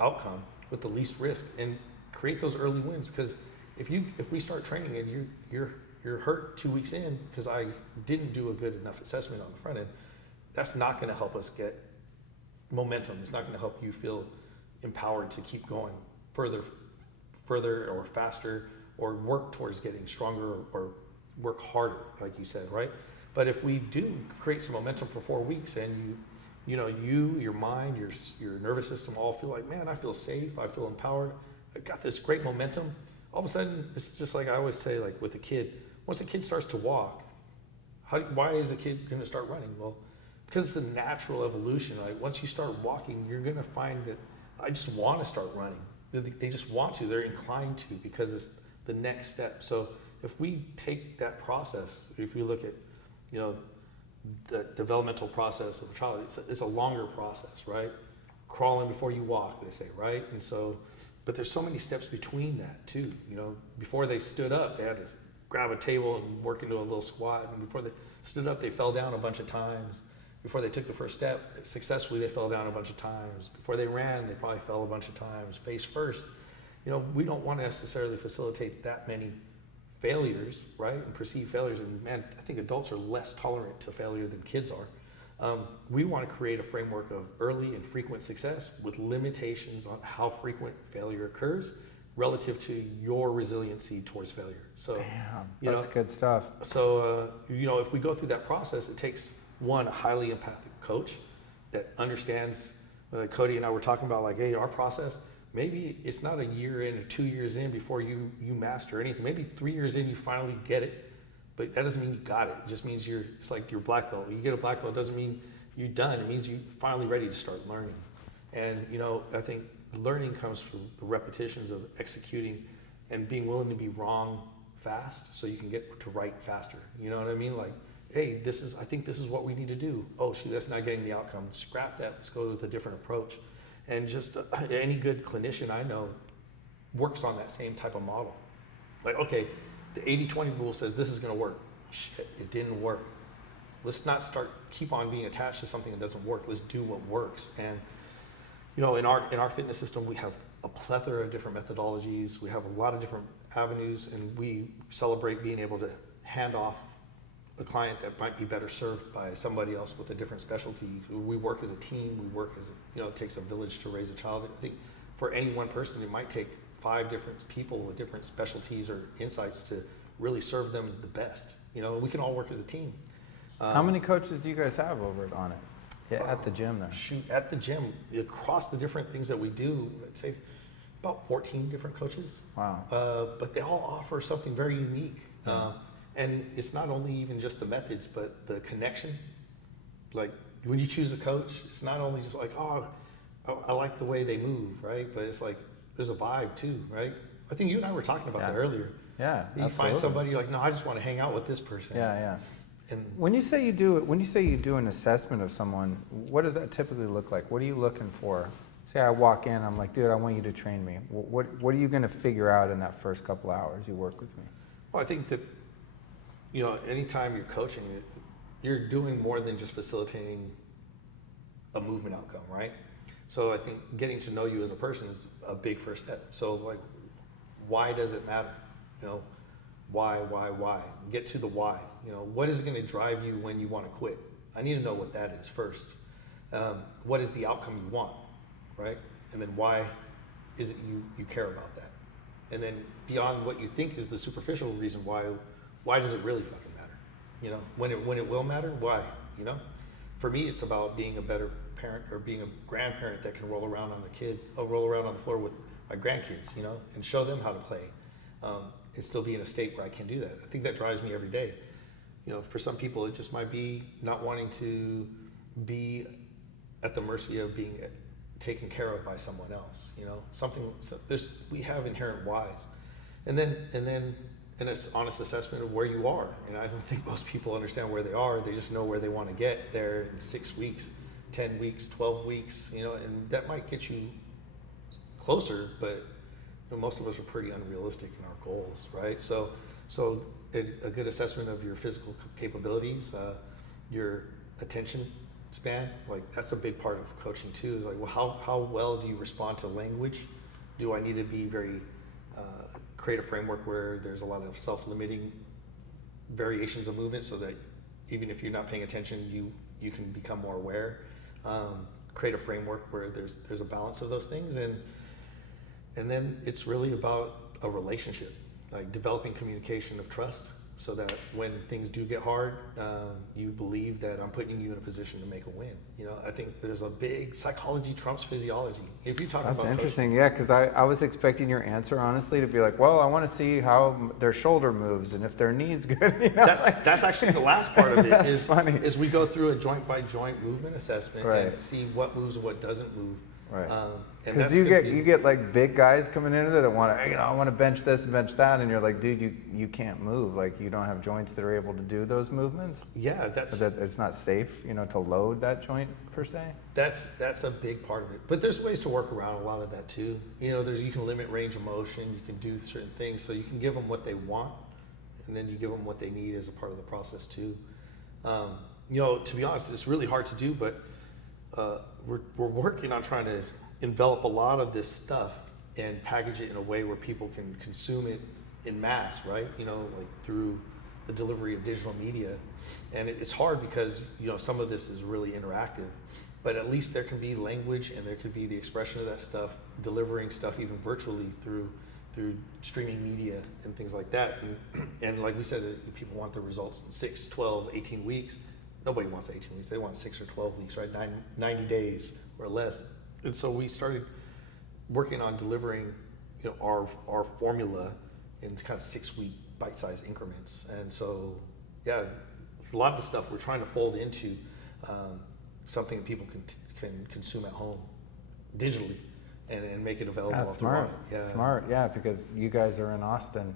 outcome with the least risk, and create those early wins. Because if we start training and you're hurt 2 weeks in because I didn't do a good enough assessment on the front end, that's not going to help us get momentum. It's not going to help you feel empowered to keep going further or faster, or work towards getting stronger, or work harder, like you said, right? But if we do create some momentum for 4 weeks, and your mind, your nervous system all feel like, man, I feel safe, I feel empowered, I got this great momentum. All of a sudden, it's just like I always say, like with a kid, once a kid starts to walk, why is a kid going to start running? Well, because it's a natural evolution. Like once you start walking, you're going to find that I just want to start running. They just want to. They're inclined to, because it's the next step. So if we take that process, if you look at, the developmental process of a child, it's a longer process, right? Crawling before you walk, they say, right? And so, but there's so many steps between that too. Before they stood up, they had to grab a table and work into a little squat. And before they stood up, they fell down a bunch of times. Before they took the first step successfully, they fell down a bunch of times. Before they ran, they probably fell a bunch of times, face first. We don't want to necessarily facilitate that many failures, right? And perceived failures. And man, I think adults are less tolerant to failure than kids are. We want to create a framework of early and frequent success with limitations on how frequent failure occurs relative to your resiliency towards failure. So, damn, that's good stuff. So, if we go through that process, it takes a highly empathic coach that understands. Cody and I were talking about, like, hey, our process, maybe it's not a year in or 2 years in before you master anything. Maybe 3 years in, you finally get it, but that doesn't mean you got it. It just means it's like your black belt. When you get a black belt, it doesn't mean you're done. It means you're finally ready to start learning. And, I think learning comes from the repetitions of executing and being willing to be wrong fast so you can get to right faster. You know what I mean? Like, hey, I think this is what we need to do. Oh, shoot, that's not getting the outcome. Scrap that. Let's go with a different approach. And just any good clinician I know works on that same type of model. Like, okay, the 80-20 rule says this is going to work. Shit, it didn't work. Let's not keep on being attached to something that doesn't work. Let's do what works. And, in our fitness system, we have a plethora of different methodologies. We have a lot of different avenues, and we celebrate being able to hand off a client that might be better served by somebody else with a different specialty. We work as a team. We work as it takes a village to raise a child. I think for any one person, it might take 5 different people with different specialties or insights to really serve them the best. We can all work as a team. How many coaches do you guys have over at Onnit? Yeah, at the gym there. Shoot, at the gym, across the different things that we do, I'd say about 14 different coaches. Wow. But they all offer something very unique. And it's not only even just the methods, but the connection. Like when you choose a coach, it's not only just like, oh, I like the way they move, right? But it's like, there's a vibe too, right? I think you and I were talking about that earlier. Yeah, you find somebody, you're like, no, I just want to hang out with this person. Yeah. And when you say you do an assessment of someone, what does that typically look like? What are you looking for? Say I walk in, I'm like, dude, I want you to train me. What are you going to figure out in that first couple hours you work with me? Well, I think that you know, anytime you're coaching, you're doing more than just facilitating a movement outcome, right? So I think getting to know you as a person is a big first step. So like, why does it matter? You know, why? Get to the why. You know, what is it going to drive you when you want to quit? I need to know what that is first. What is the outcome you want, right? And then why is it you care about that? And then beyond what you think is the superficial reason why does it really fucking matter? You know, when it will matter, why? You know, for me, it's about being a better parent or being a grandparent that can roll around on the floor with my grandkids, you know, and show them how to play, and still be in a state where I can do that. I think that drives me every day. You know, for some people, it just might be not wanting to be at the mercy of being taken care of by someone else. You know, we have inherent whys, and then an honest assessment of where you are. And I don't think most people understand where they are. They just know where they want to get there in 6 weeks, 10 weeks, 12 weeks. You know, and that might get you closer, but you know, most of us are pretty unrealistic in our goals, right? So a good assessment of your physical capabilities, your attention span, like that's a big part of coaching too. Is like, well, how well do you respond to language? Do I need to be very create a framework where there's a lot of self-limiting variations of movement, so that even if you're not paying attention, you can become more aware. Create a framework where there's a balance of those things, and then it's really about a relationship, like developing communication of trust, so that when things do get hard, you believe that I'm putting you in a position to make a win. You know, I think there's a big psychology trumps physiology. If you talk about That's interesting, coaching, yeah, because I was expecting your answer, honestly, to be like, well, I want to see how their shoulder moves and if their knee's good. You know? That's actually the last part of it. Is funny. Is we go through a joint by joint movement assessment, right, and see what moves and what doesn't move. Right. And because you get like big guys coming in there that want to, I want to bench this and bench that, and you're like, dude, you can't move. Like, you don't have joints that are able to do those movements. Yeah, it's not safe, to load that joint per se. That's a big part of it. But there's ways to work around a lot of that too. You know, you can limit range of motion. You can do certain things, so you can give them what they want, and then you give them what they need as a part of the process too. To be honest, it's really hard to do, but we're working on trying to envelop a lot of this stuff and package it in a way where people can consume it in mass, right? Like through the delivery of digital media. And it's hard because, some of this is really interactive, but at least there can be language and there could be the expression of that stuff, delivering stuff even virtually through streaming media and things like that. And like we said, people want the results in 6, 12, 18 weeks. Nobody wants 18 weeks. They want 6 or 12 weeks, right? 90 days or less. And so we started working on delivering, our formula in kind of 6-week bite-sized increments. And so, yeah, a lot of the stuff we're trying to fold into something that people can consume at home digitally and make it available. That's smart. Yeah. Smart, yeah, because you guys are in Austin,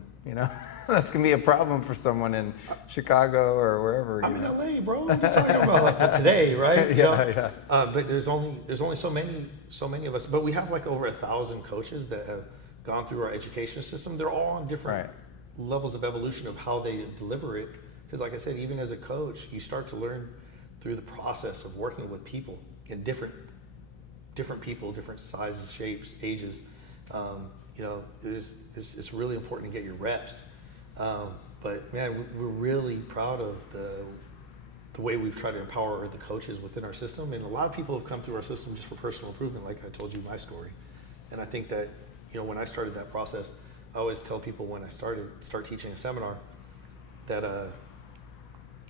That's gonna be a problem for someone in Chicago or wherever. I'm in LA, bro. What are you talking about? But today, right? Yeah. But there's only so many of us. But we have like over 1,000 coaches that have gone through our education system. They're all on different levels of evolution of how they deliver it. Because, like I said, even as a coach, you start to learn through the process of working with people in different people, different sizes, shapes, ages. It's really important to get your reps. But man, we're really proud of the way we've tried to empower the coaches within our system. And a lot of people have come through our system just for personal improvement, like I told you my story. And I think that, when I started that process, I always tell people when I start teaching a seminar that,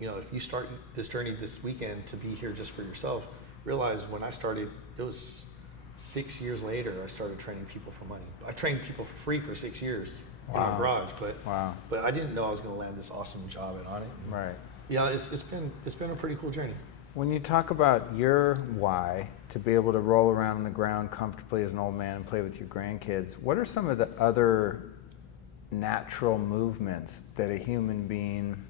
if you start this journey this weekend to be here just for yourself, realize when I started, it was 6 years later, I started training people for money. I trained people for free for 6 years in my garage, but I didn't know I was going to land this awesome job at Onnit. Right. Yeah, it's been a pretty cool journey. When you talk about your why to be able to roll around on the ground comfortably as an old man and play with your grandkids, what are some of the other natural movements that a human being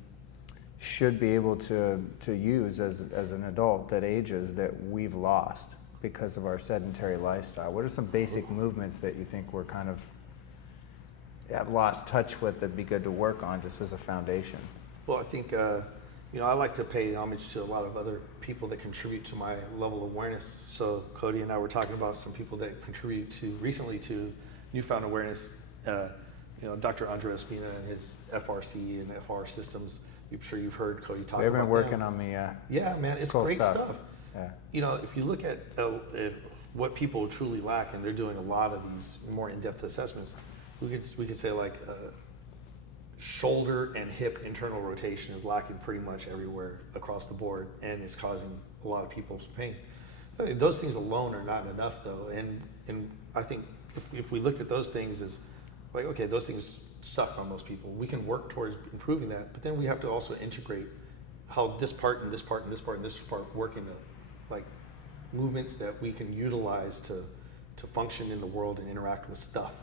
should be able to use as an adult that ages that we've lost because of our sedentary lifestyle? What are some basic movements that you think we're kind of have lost touch with that'd be good to work on just as a foundation? Well, I think, I like to pay homage to a lot of other people that contribute to my level of awareness. So Cody and I were talking about some people that contribute recently to newfound awareness. Dr. Andrea Spina and his FRC and FR systems. I'm sure you've heard Cody talk about them. They've been working on me. Yeah, man, it's cool great stuff. Yeah. If you look at what people truly lack, and they're doing a lot of these more in-depth assessments, we could say like shoulder and hip internal rotation is lacking pretty much everywhere across the board, and it's causing a lot of people's pain. Those things alone are not enough, though, and I think if we looked at those things as like, okay, those things suck on most people. We can work towards improving that, but then we have to also integrate how this part and this part and this part and this part work into like movements that we can utilize to function in the world and interact with stuff.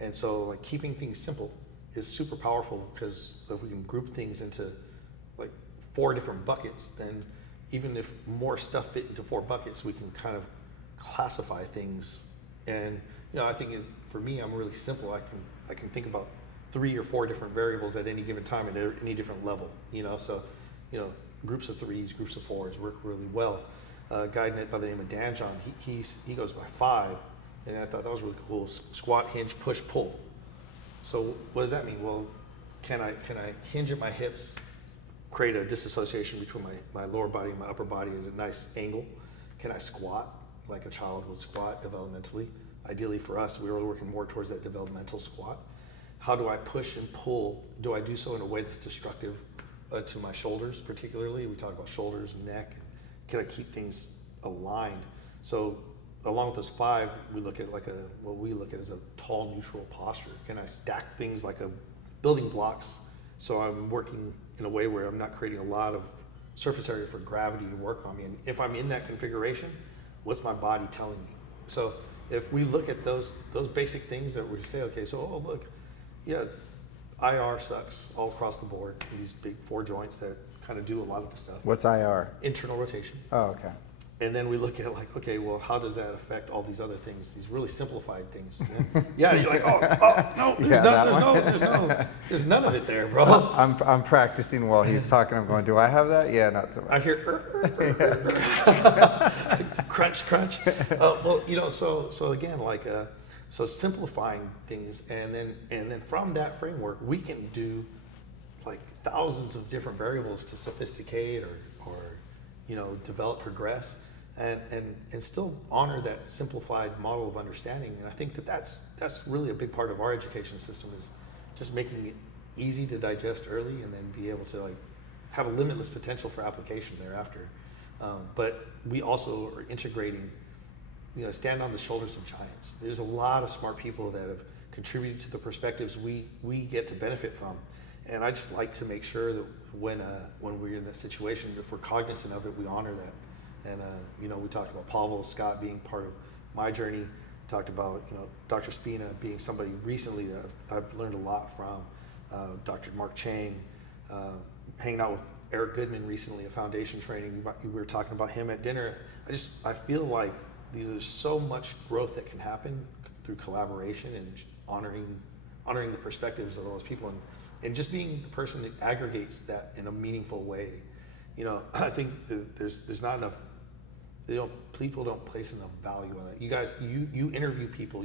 And so like keeping things simple is super powerful, because if we can group things into like 4 different buckets, then even if more stuff fit into 4 buckets, we can kind of classify things. And I think for me, I'm really simple. I can think about 3 or 4 different variables at any given time at any different level. So groups of 3s, groups of 4s work really well. A guy by the name of Danjon, he goes by 5, and I thought that was really cool. Squat, hinge, push, pull. So what does that mean? Well, can I hinge at my hips, create a disassociation between my lower body and my upper body at a nice angle? Can I squat like a child would squat developmentally? Ideally for us, we were working more towards that developmental squat. How do I push and pull? Do I do so in a way that's destructive to my shoulders particularly? We talk about shoulders and neck. Can I keep things aligned? So along with those 5, we look at what we look at as a tall neutral posture. Can I stack things like building blocks, so I'm working in a way where I'm not creating a lot of surface area for gravity to work on me? And if I'm in that configuration, what's my body telling me? So if we look at those basic things that we say, okay, so look, yeah, IR sucks all across the board. These big 4 joints that kind of do a lot of the stuff. What's IR? Internal rotation. Oh, okay. And then we look at like, okay, well, how does that affect all these other things, these really simplified things? Yeah, you're like, no, there's none of it there, bro. I'm practicing while he's talking. I'm going, do I have that? Yeah, not so much. I hear crunch, crunch. So again, like, so simplifying things, and then from that framework, we can do like thousands of different variables to sophisticate or develop, progress, and still honor that simplified model of understanding. And I think that's really a big part of our education system, is just making it easy to digest early, and then be able to like have a limitless potential for application thereafter. But we also are integrating, stand on the shoulders of giants. There's a lot of smart people that have contributed to the perspectives we get to benefit from. And I just like to make sure that when we're in that situation, if we're cognizant of it, we honor that. And we talked about Pavel Scott being part of my journey. Talked about Dr. Spina being somebody recently that I've learned a lot from. Dr. Mark Chang, hanging out with Eric Goodman recently at Foundation Training. We were talking about him at dinner. I feel like there's so much growth that can happen through collaboration and honoring the perspectives of those people, and just being the person that aggregates that in a meaningful way. I think there's not enough. People don't place enough value on it. You guys, you interview people.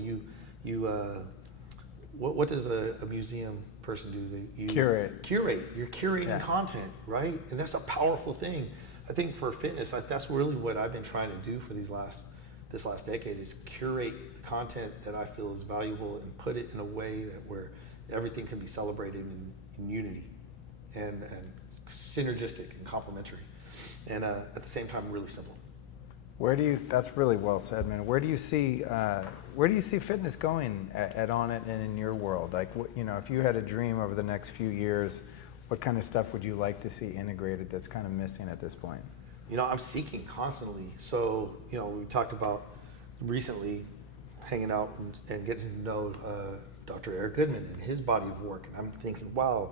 What does a museum person do? You curate. You're curating content, right? And that's a powerful thing. I think for fitness, that's really what I've been trying to do for this last decade, is curate the content that I feel is valuable and put it in a way where everything can be celebrated in unity and synergistic and complementary, and at the same time really simple. That's really well said, man. Where do you see fitness going at Onnit and in your world? Like, if you had a dream over the next few years, what kind of stuff would you like to see integrated that's kind of missing at this point? I'm seeking constantly. So, we talked about recently hanging out and getting to know Dr. Eric Goodman and his body of work. And I'm thinking, wow,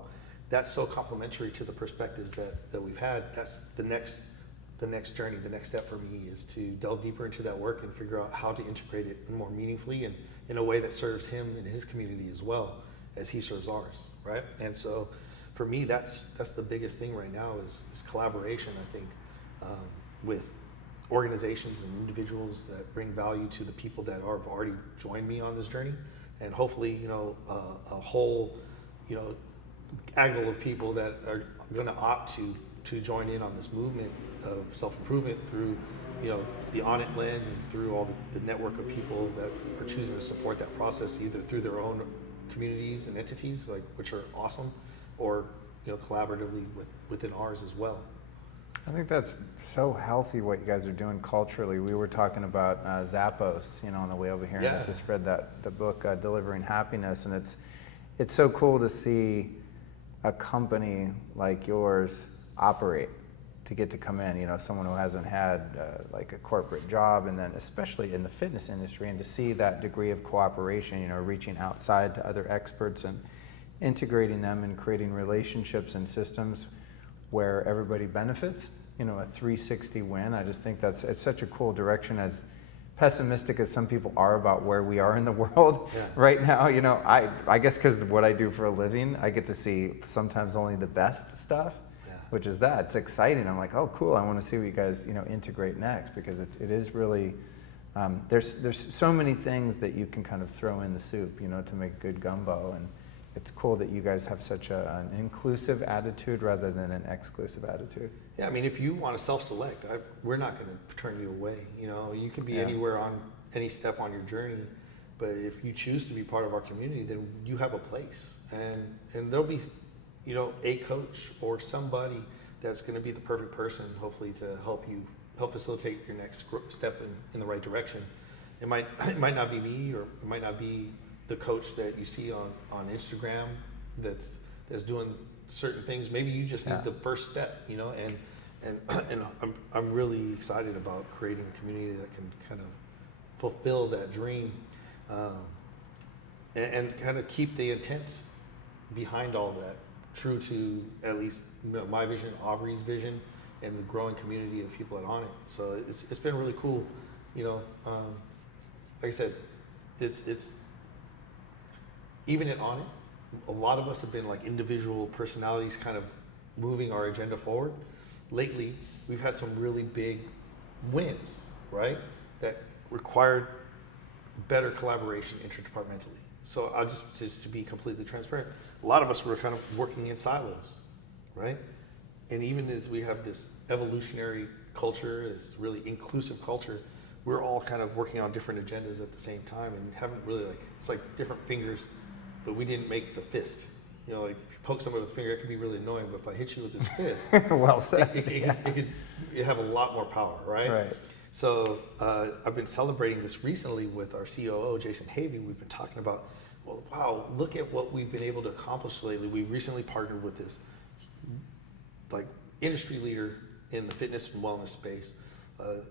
that's so complementary to the perspectives that we've had. That's the next journey, the next step for me, is to delve deeper into that work and figure out how to integrate it more meaningfully and in a way that serves him and his community as well as he serves ours, right? And so for me, that's the biggest thing right now is collaboration. I think with organizations and individuals that bring value to the people that have already joined me on this journey, and hopefully, a whole, angle of people that are going to opt to join in on this movement of self-improvement through, the Onnit lens and through all the network of people that are choosing to support that process, either through their own communities and entities, which are awesome, or collaboratively within ours as well. I think that's so healthy what you guys are doing culturally. We were talking about Zappos, on the way over here, and I just read the book, Delivering Happiness, and it's so cool to see a company like yours operate, to get to come in, someone who hasn't had like a corporate job, and then especially in the fitness industry, and to see that degree of cooperation, reaching outside to other experts and integrating them and creating relationships and systems where everybody benefits, a 360 win. I just think it's such a cool direction, as pessimistic as some people are about where we are in the world right now. I guess because what I do for a living, I get to see sometimes only the best stuff, which is that. It's exciting. I'm like, oh, cool. I want to see what you guys, integrate next, because it is really, there's so many things that you can kind of throw in the soup, to make good gumbo. And it's cool that you guys have such an inclusive attitude rather than an exclusive attitude. Yeah, I mean, if you want to self-select, we're not going to turn you away. You can be anywhere on any step on your journey, but if you choose to be part of our community, then you have a place, and there'll be, a coach or somebody that's going to be the perfect person, hopefully, to help facilitate your next step in the right direction. It might not be me, or it might not be the coach that you see on Instagram that's doing certain things. Maybe you just need the first step, and I'm really excited about creating a community that can kind of fulfill that dream, and kind of keep the intent behind all that true to at least my vision, Aubrey's vision, and the growing community of people at Onnit. So it's been really cool, like I said, it's even at Onnit, a lot of us have been like individual personalities kind of moving our agenda forward. Lately, we've had some really big wins, right? That required better collaboration interdepartmentally. So I'll just to be completely transparent, a lot of us were kind of working in silos, right? And even as we have this evolutionary culture, this really inclusive culture, we're all kind of working on different agendas at the same time, and haven't really it's like different fingers, but we didn't make the fist. Like if you poke someone with a finger, it can be really annoying, but if I hit you with this fist, well said. It could have a lot more power, right? Right. So I've been celebrating this recently with our COO, Jason Havey. We've been talking about, well, wow, look at what we've been able to accomplish lately. We recently partnered with this industry leader in the fitness and wellness space,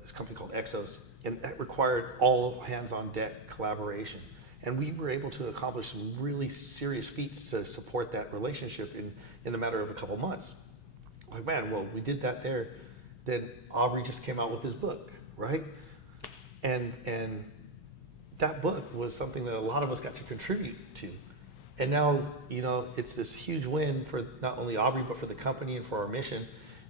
this company called Exos, and that required all hands on deck collaboration. And we were able to accomplish some really serious feats to support that relationship in the matter of a couple months. Like, man, well, we did that there. Then Aubrey just came out with this book, right? And that book was something that a lot of us got to contribute to. And now, it's this huge win for not only Aubrey, but for the company and for our mission.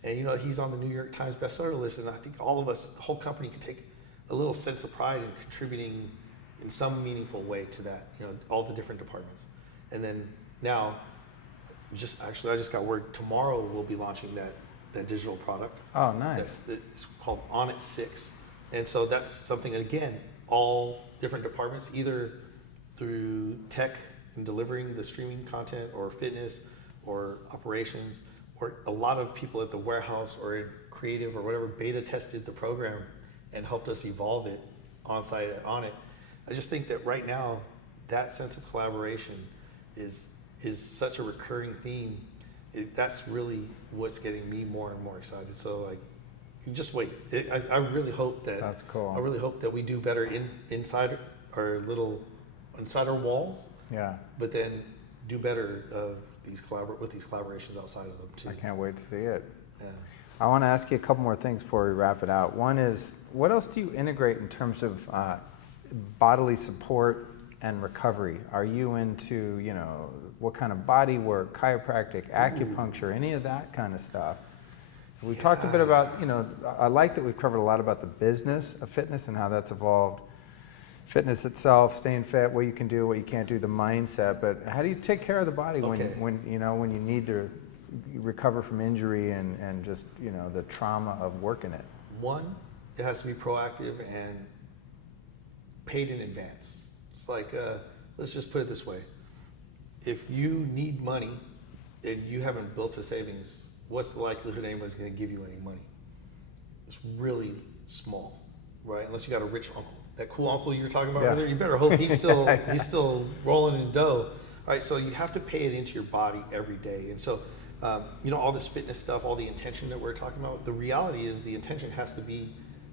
And, he's on the New York Times bestseller list. And I think all of us, the whole company, can take a little sense of pride in contributing in some meaningful way to that, all the different departments. And then now, I just got word tomorrow we'll be launching that digital product. Oh, nice. It's called Onnit 6. And so that's something that, again, all different departments, either through tech and delivering the streaming content, or fitness, or operations, or a lot of people at the warehouse or in creative or whatever beta tested the program and helped us evolve it on site at Onnit. I just think that right now, that sense of collaboration is such a recurring theme. That's really what's getting me more and more excited. So you just wait. I really hope that that's cool. I really hope that we do better inside our walls. Yeah. But then do better with these collaborations outside of them too. I can't wait to see it. Yeah. I want to ask you a couple more things before we wrap it out. One is, what else do you integrate in terms of bodily support and recovery? Are you into, you know, what kind of body work, chiropractic, acupuncture, any of that kind of stuff? So we've talked a bit about, you know, I like that we've covered a lot about the business of fitness and how that's evolved. Fitness itself, staying fit, what you can do, what you can't do, the mindset, but how do you take care of the body when you know, when you need to recover from injury and just, you know, the trauma of working it? One, it has to be proactive and paid in advance. It's like, let's just put it this way. If you need money and you haven't built a savings, what's the likelihood anyone's going to give you any money? It's really small, right? Unless you got a rich uncle. That cool uncle you were talking about earlier, you better hope he's still rolling in dough. All right, so you have to pay it into your body every day. And so, you know, all this fitness stuff, all the intention that we're talking about, the reality is the intention has to be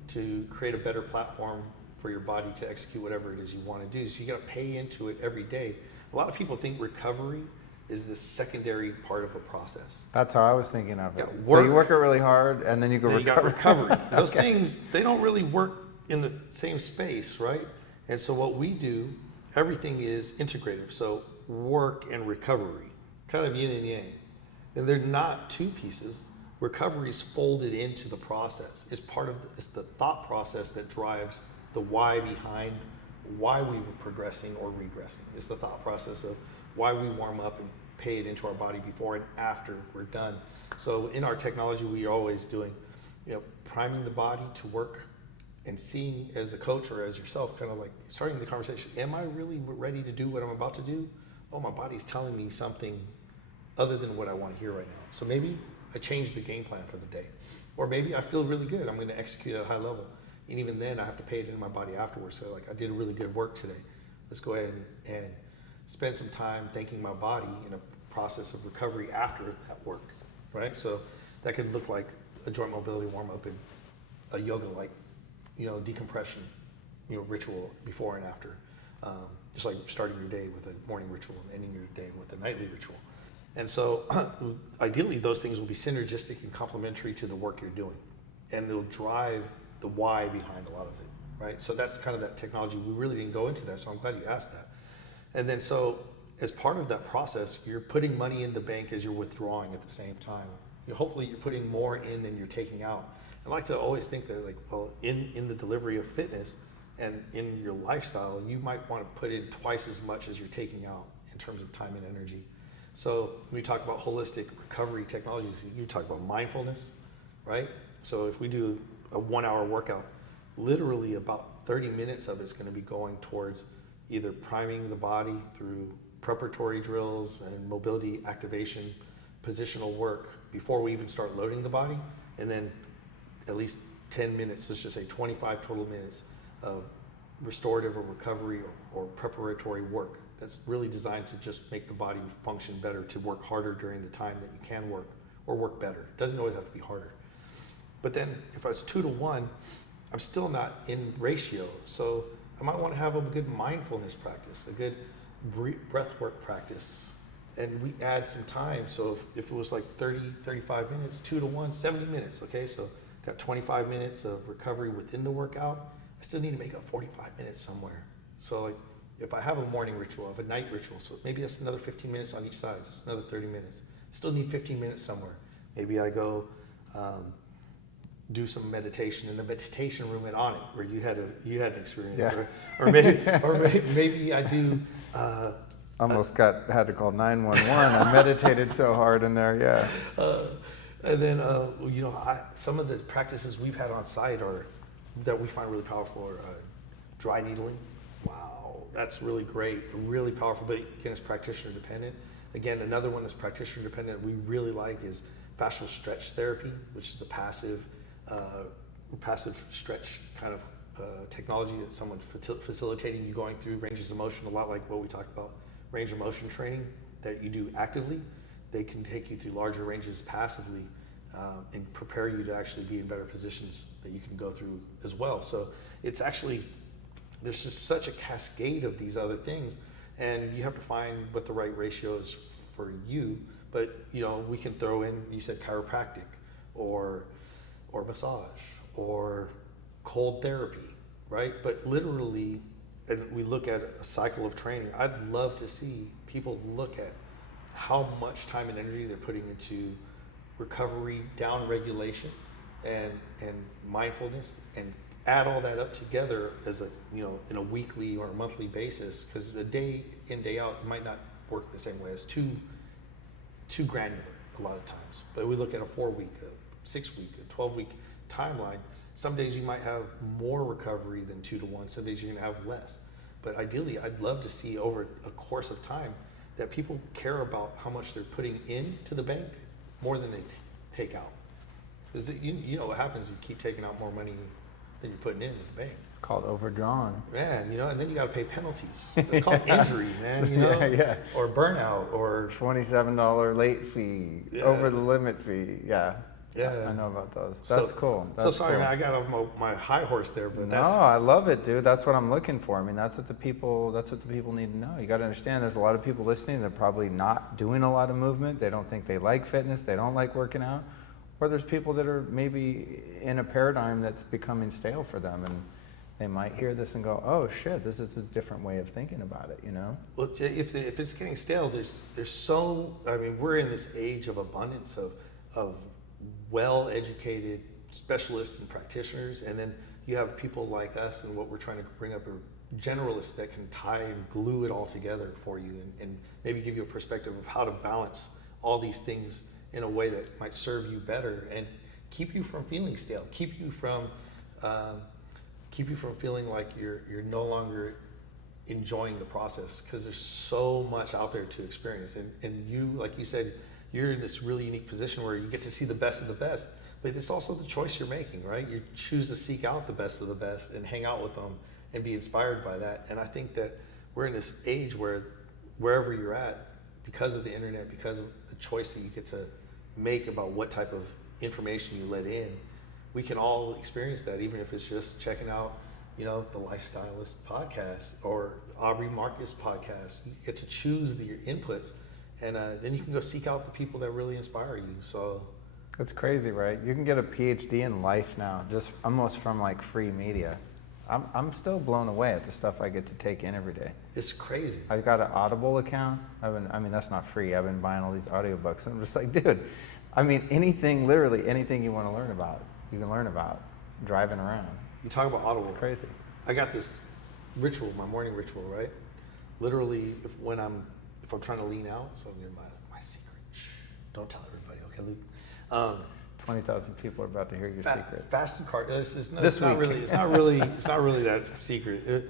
to create a better platform for your body to execute whatever it is you want to do. So you got to pay into it every day. A lot of people think recovery is the secondary part of a process. That's how I was thinking of it. So you work it really hard and then you go recover. You got recovery. Those things, they don't really work in the same space, right? And so what we do, everything is integrative. So work and recovery, kind of yin and yang. And they're not two pieces. Recovery is folded into the process. It's the thought process that drives the why behind why we were progressing or regressing. It's the thought process of why we warm up and pay it into our body before and after we're done. So in our technology, we are always doing, you know, priming the body to work and seeing as a coach or as yourself, kind of like starting the conversation, am I really ready to do what I'm about to do? Oh, my body's telling me something other than what I want to hear right now. So maybe I change the game plan for the day. Or maybe I feel really good, I'm going to execute at a high level. And even then I have to pay it into my body afterwards. So like, I did really good work today. Let's go ahead and spend some time thanking my body in a process of recovery after that work, right? So that could look like a joint mobility warm-up and a yoga-like, you know, decompression, you know, ritual before and after. Just like starting your day with a morning ritual and ending your day with a nightly ritual. And so ideally those things will be synergistic and complementary to the work you're doing. And they'll drive the why behind a lot of it, right? So that's kind of that technology. We really didn't go into that, so I'm glad you asked that. And then so as part of that process, you're putting money in the bank as you're withdrawing at the same time. Hopefully you're putting more in than you're taking out. I like to always think that, like, well, in the delivery of fitness and in your lifestyle, you might want to put in twice as much as you're taking out in terms of time and energy. So when we talk about holistic recovery technologies, you talk about mindfulness, right? So if we do a 1 hour workout, literally about 30 minutes of it's going to be going towards either priming the body through preparatory drills and mobility activation, positional work before we even start loading the body, and then at least 10 minutes, let's just say 25 total minutes of restorative or recovery or preparatory work. That's really designed to just make the body function better, to work harder during the time that you can work, or work better. It doesn't always have to be harder. But then if I was 2 to 1, I'm still not in ratio. So I might want to have a good mindfulness practice, a good breath work practice. And we add some time. So if it was like 30, 35 minutes, 2 to 1, 70 minutes. Okay, so got 25 minutes of recovery within the workout. I still need to make up 45 minutes somewhere. So like, if I have a morning ritual, I have a night ritual, so maybe that's another 15 minutes on each side. It's another 30 minutes. Still need 15 minutes somewhere. Maybe I go do some meditation in the meditation room at Onnit, where you had an experience, yeah. or maybe I do. Almost had to call 911. I meditated so hard in there, yeah. And then you know, some of the practices we've had on site are that we find really powerful are dry needling. Wow, that's really great, really powerful. But again, it's practitioner dependent. Again, another one that's practitioner dependent we really like is fascial stretch therapy, which is a passive stretch kind of technology that someone facilitating you going through ranges of motion, a lot like what we talked about, range of motion training that you do actively. They can take you through larger ranges passively and prepare you to actually be in better positions that you can go through as well. So it's actually, there's just such a cascade of these other things, and you have to find what the right ratio is for you. But you know, we can throw in, you said chiropractic or massage or cold therapy, right? But literally, and we look at a cycle of training, I'd love to see people look at how much time and energy they're putting into recovery, down regulation, and mindfulness, and add all that up together as a, you know, in a weekly or a monthly basis, because a day in, day out, it might not work the same way. It's too granular a lot of times. But we look at a 4-week, a 6-week, a 12-week timeline. Some days you might have more recovery than 2 to 1. Some days you're gonna have less. But ideally, I'd love to see over a course of time that people care about how much they're putting into the bank more than they take out. Because you know what happens, you keep taking out more money than you're putting into the bank. Called overdrawn. Man, you know, and then you got to pay penalties. It's called injury, man, you know? Yeah. Or burnout, or $27 late fee, over the limit fee. Yeah. Yeah. I know about those. That's cool. That's sorry, cool. man, I got off my high horse there, but No, I love it, dude. That's what I'm looking for. I mean, that's what the people need to know. You got to understand, there's a lot of people listening that are probably not doing a lot of movement. They don't think they like fitness. They don't like working out. Or there's people that are maybe in a paradigm that's becoming stale for them, and they might hear this and go, "Oh shit, this is a different way of thinking about it," you know? Well, if it's getting stale, there's so, I mean, we're in this age of abundance of well-educated specialists and practitioners, and then you have people like us, and what we're trying to bring up are generalists that can tie and glue it all together for you, and maybe give you a perspective of how to balance all these things in a way that might serve you better and keep you from feeling stale, keep you from feeling like you're no longer enjoying the process, because there's so much out there to experience, and you, like you said, you're in this really unique position where you get to see the best of the best, but it's also the choice you're making, right? You choose to seek out the best of the best and hang out with them and be inspired by that. And I think that we're in this age where wherever you're at, because of the internet, because of the choice that you get to make about what type of information you let in, we can all experience that, even if it's just checking out, you know, the Life Stylist podcast or Aubrey Marcus podcast. You get to choose your inputs, and then you can go seek out the people that really inspire you. So It's crazy, right? You can get a PhD in life now, just almost from like free media. I'm still blown away at the stuff I get to take in every day. it's crazy. I've got an Audible account. I mean, that's not free. I've been buying all these audiobooks. I'm just like, dude, I mean, literally anything you want to learn about, you can learn about driving around. You talk about Audible. It's crazy. I got this ritual, my morning ritual, right? Literally, if I'm trying to lean out, so I'm in my secret. Shh, don't tell everybody, okay, Luke? 20,000 people are about to hear your secret. Fasting card. It's not This week. really that secret.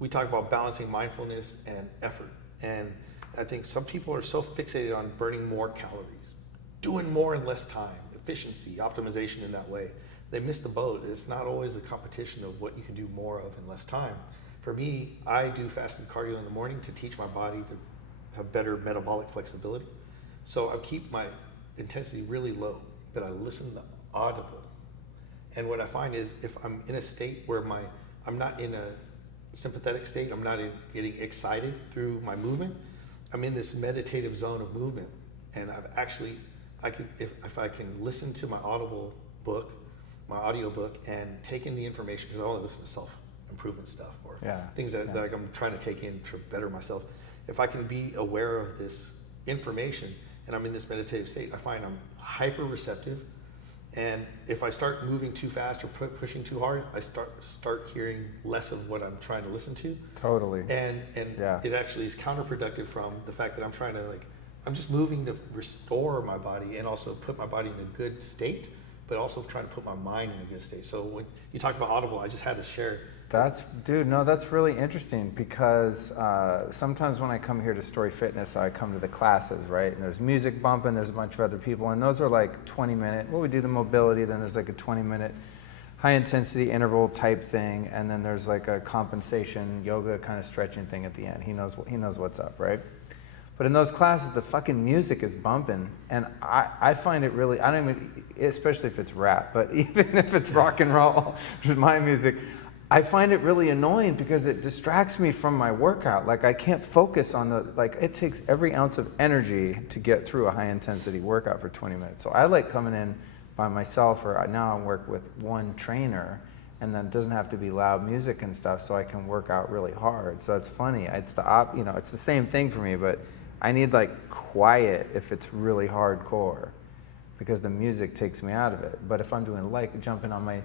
We talk about balancing mindfulness and effort, and I think some people are so fixated on burning more calories, doing more in less time, efficiency, optimization in that way. They miss the boat. It's not always a competition of what you can do more of in less time. For me, I do fasted cardio in the morning to teach my body to have better metabolic flexibility. So I keep my intensity really low, but I listen to Audible. And what I find is, if I'm in a state where I'm not in a sympathetic state, I'm not getting excited through my movement, I'm in this meditative zone of movement. And if I can listen to my Audible book, my audio book, and take in the information, because I only listen to self-improvement stuff or things that like I'm trying to take in to better myself. If I can be aware of this information and I'm in this meditative state, I find I'm hyper receptive. And if I start moving too fast or pushing too hard, I start hearing less of what I'm trying to listen to. Totally. And it actually is counterproductive from the fact that I'm trying to I'm just moving to restore my body and also put my body in a good state, but also trying to put my mind in a good state. So when you talk about Audible, I just had to share. That's really interesting, because sometimes when I come here to Story Fitness, I come to the classes, right? And there's music bumping, there's a bunch of other people, and those are like 20-minute, we do the mobility, then there's like a 20-minute high intensity interval type thing, and then there's like a compensation yoga kind of stretching thing at the end. He knows what's up, right? But in those classes, the fucking music is bumping, and I find it really, I don't even, especially if it's rap, but even if it's rock and roll, which is my music, I find it really annoying because it distracts me from my workout. Like, I can't focus on it takes every ounce of energy to get through a high intensity workout for 20 minutes. So I like coming in by myself, or now I work with one trainer, and then it doesn't have to be loud music and stuff, so I can work out really hard. So it's funny. It's it's the same thing for me, but I need like quiet if it's really hardcore, because the music takes me out of it. But if I'm doing like jumping on my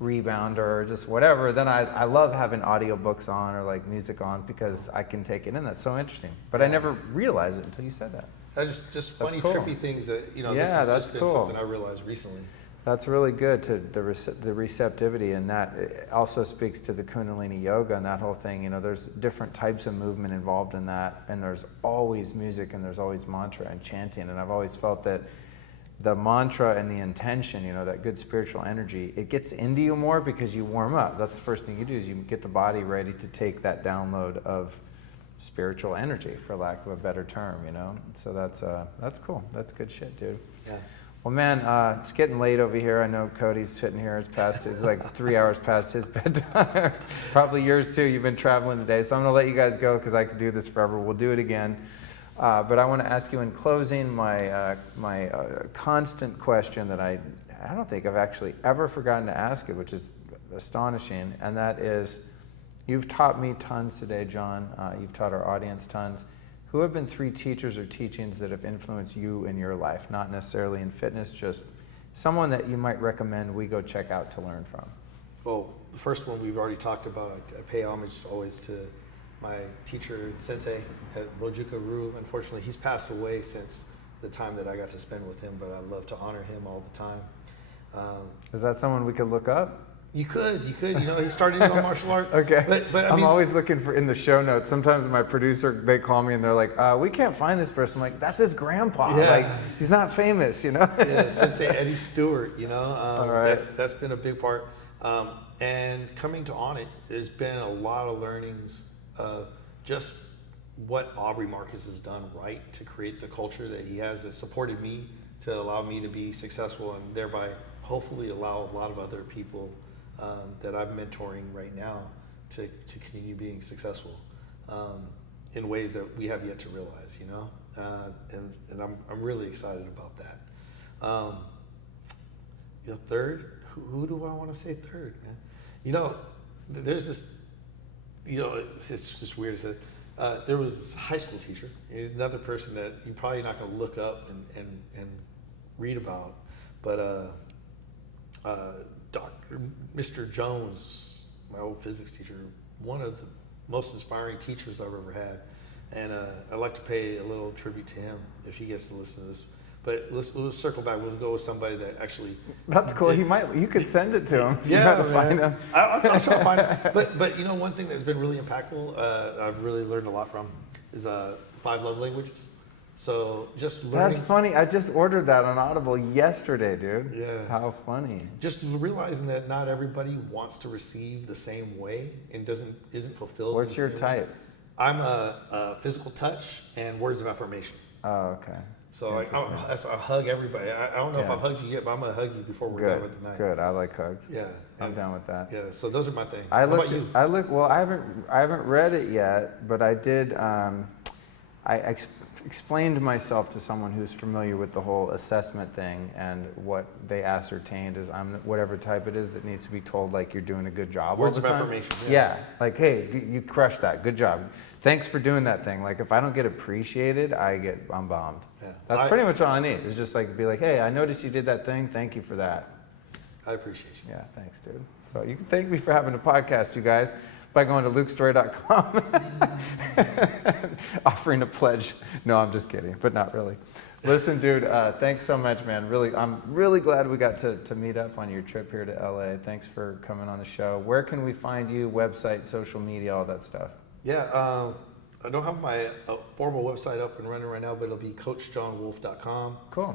rebounder or just whatever, then I love having audiobooks on or like music on, because I can take it in. That's so interesting. But I never realized it until you said that. Just funny, cool. trippy things that, this Yeah, has that's just been cool. something I realized recently. That's really good, to the receptivity, and that it also speaks to the Kundalini yoga and that whole thing. there's different types of movement involved in that, and there's always music and there's always mantra and chanting, and I've always felt that the mantra and the intention, that good spiritual energy, it gets into you more because you warm up. That's the first thing you do, is you get the body ready to take that download of spiritual energy, for lack of a better term, So that's cool. That's good shit, dude. Yeah. Well, man, it's getting late over here. I know Cody's sitting here. It's like 3 hours past his bedtime. Probably yours too. You've been traveling today. So I'm going to let you guys go because I could do this forever. We'll do it again. But I want to ask you in closing my constant question that I don't think I've actually ever forgotten to ask it, which is astonishing. And that is, you've taught me tons today, John. You've taught our audience tons. Who have been 3 teachers or teachings that have influenced you in your life? Not necessarily in fitness, just someone that you might recommend we go check out to learn from. Well, the first one we've already talked about. I pay homage always to my teacher, sensei at Bojuka Ryu. Unfortunately, he's passed away since the time that I got to spend with him, but I love to honor him all the time. Is that someone we could look up? You could. He started his own martial art. Okay. But I'm always looking for in the show notes. Sometimes my producer, they call me and they're like, we can't find this person. I'm like, that's his grandpa. Yeah. Like, he's not famous, Yeah, Sensei Eddie Stewart, All right. That's been a big part. And coming to Onnit, there's been a lot of learnings of just what Aubrey Marcus has done right to create the culture that he has, that supported me to allow me to be successful, and thereby hopefully allow a lot of other people that I'm mentoring right now to continue being successful in ways that we have yet to realize, and I'm really excited about that. Third, who do I want to say third, man? There's just, it's just weird to say. There was this high school teacher. He's another person that you're probably not going to look up and read about, but Mr. Jones, my old physics teacher, one of the most inspiring teachers I've ever had, and I'd like to pay a little tribute to him if he gets to listen to this. But let's circle back. We'll go with somebody that actually. That's cool. You could send it to him. If Yeah, you know how to find him. I'll try to find him. But one thing that's been really impactful, I've really learned a lot from, is 5 love languages. So just learning. That's funny. I just ordered that on Audible yesterday, dude. Yeah. How funny. Just realizing that not everybody wants to receive the same way and isn't fulfilled. What's your type? Way. I'm a physical touch and words of affirmation. Oh, okay. So I hug everybody. I don't know if I've hugged you yet, but I'm gonna hug you before we're done with tonight. Good. I like hugs. Yeah, I'm down with that. Yeah. So those are my things. How about you? Well, I haven't read it yet, but I did. Explained myself to someone who's familiar with the whole assessment thing, and what they ascertained is I'm whatever type it is that needs to be told, like, you're doing a good job. Words all the of time. affirmation. Yeah, like, hey, you crushed that. Good job. Thanks for doing that thing. Like, if I don't get appreciated, I'm bombed. Yeah. That's pretty much all I need. Is just like be like, hey, I noticed you did that thing. Thank you for that. I appreciate you. Yeah, thanks, dude. So you can thank me for having a podcast, you guys, by going to lukestory.com, offering a pledge. No, I'm just kidding, but not really. Listen, dude, thanks so much, man. Really, I'm really glad we got to meet up on your trip here to LA. Thanks for coming on the show. Where can we find you? Website, social media, all that stuff. Yeah, I don't have my formal website up and running right now, but it'll be coachjohnwolf.com. Cool.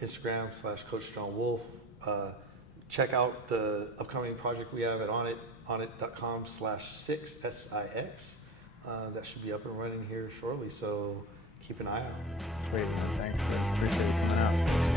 Instagram /coachjohnwolf. Check out the upcoming project we have at Onnit, onnit.com/6, SIX. That should be up and running here shortly, so keep an eye out. Sweet, man. Thanks, dude. Appreciate you coming out.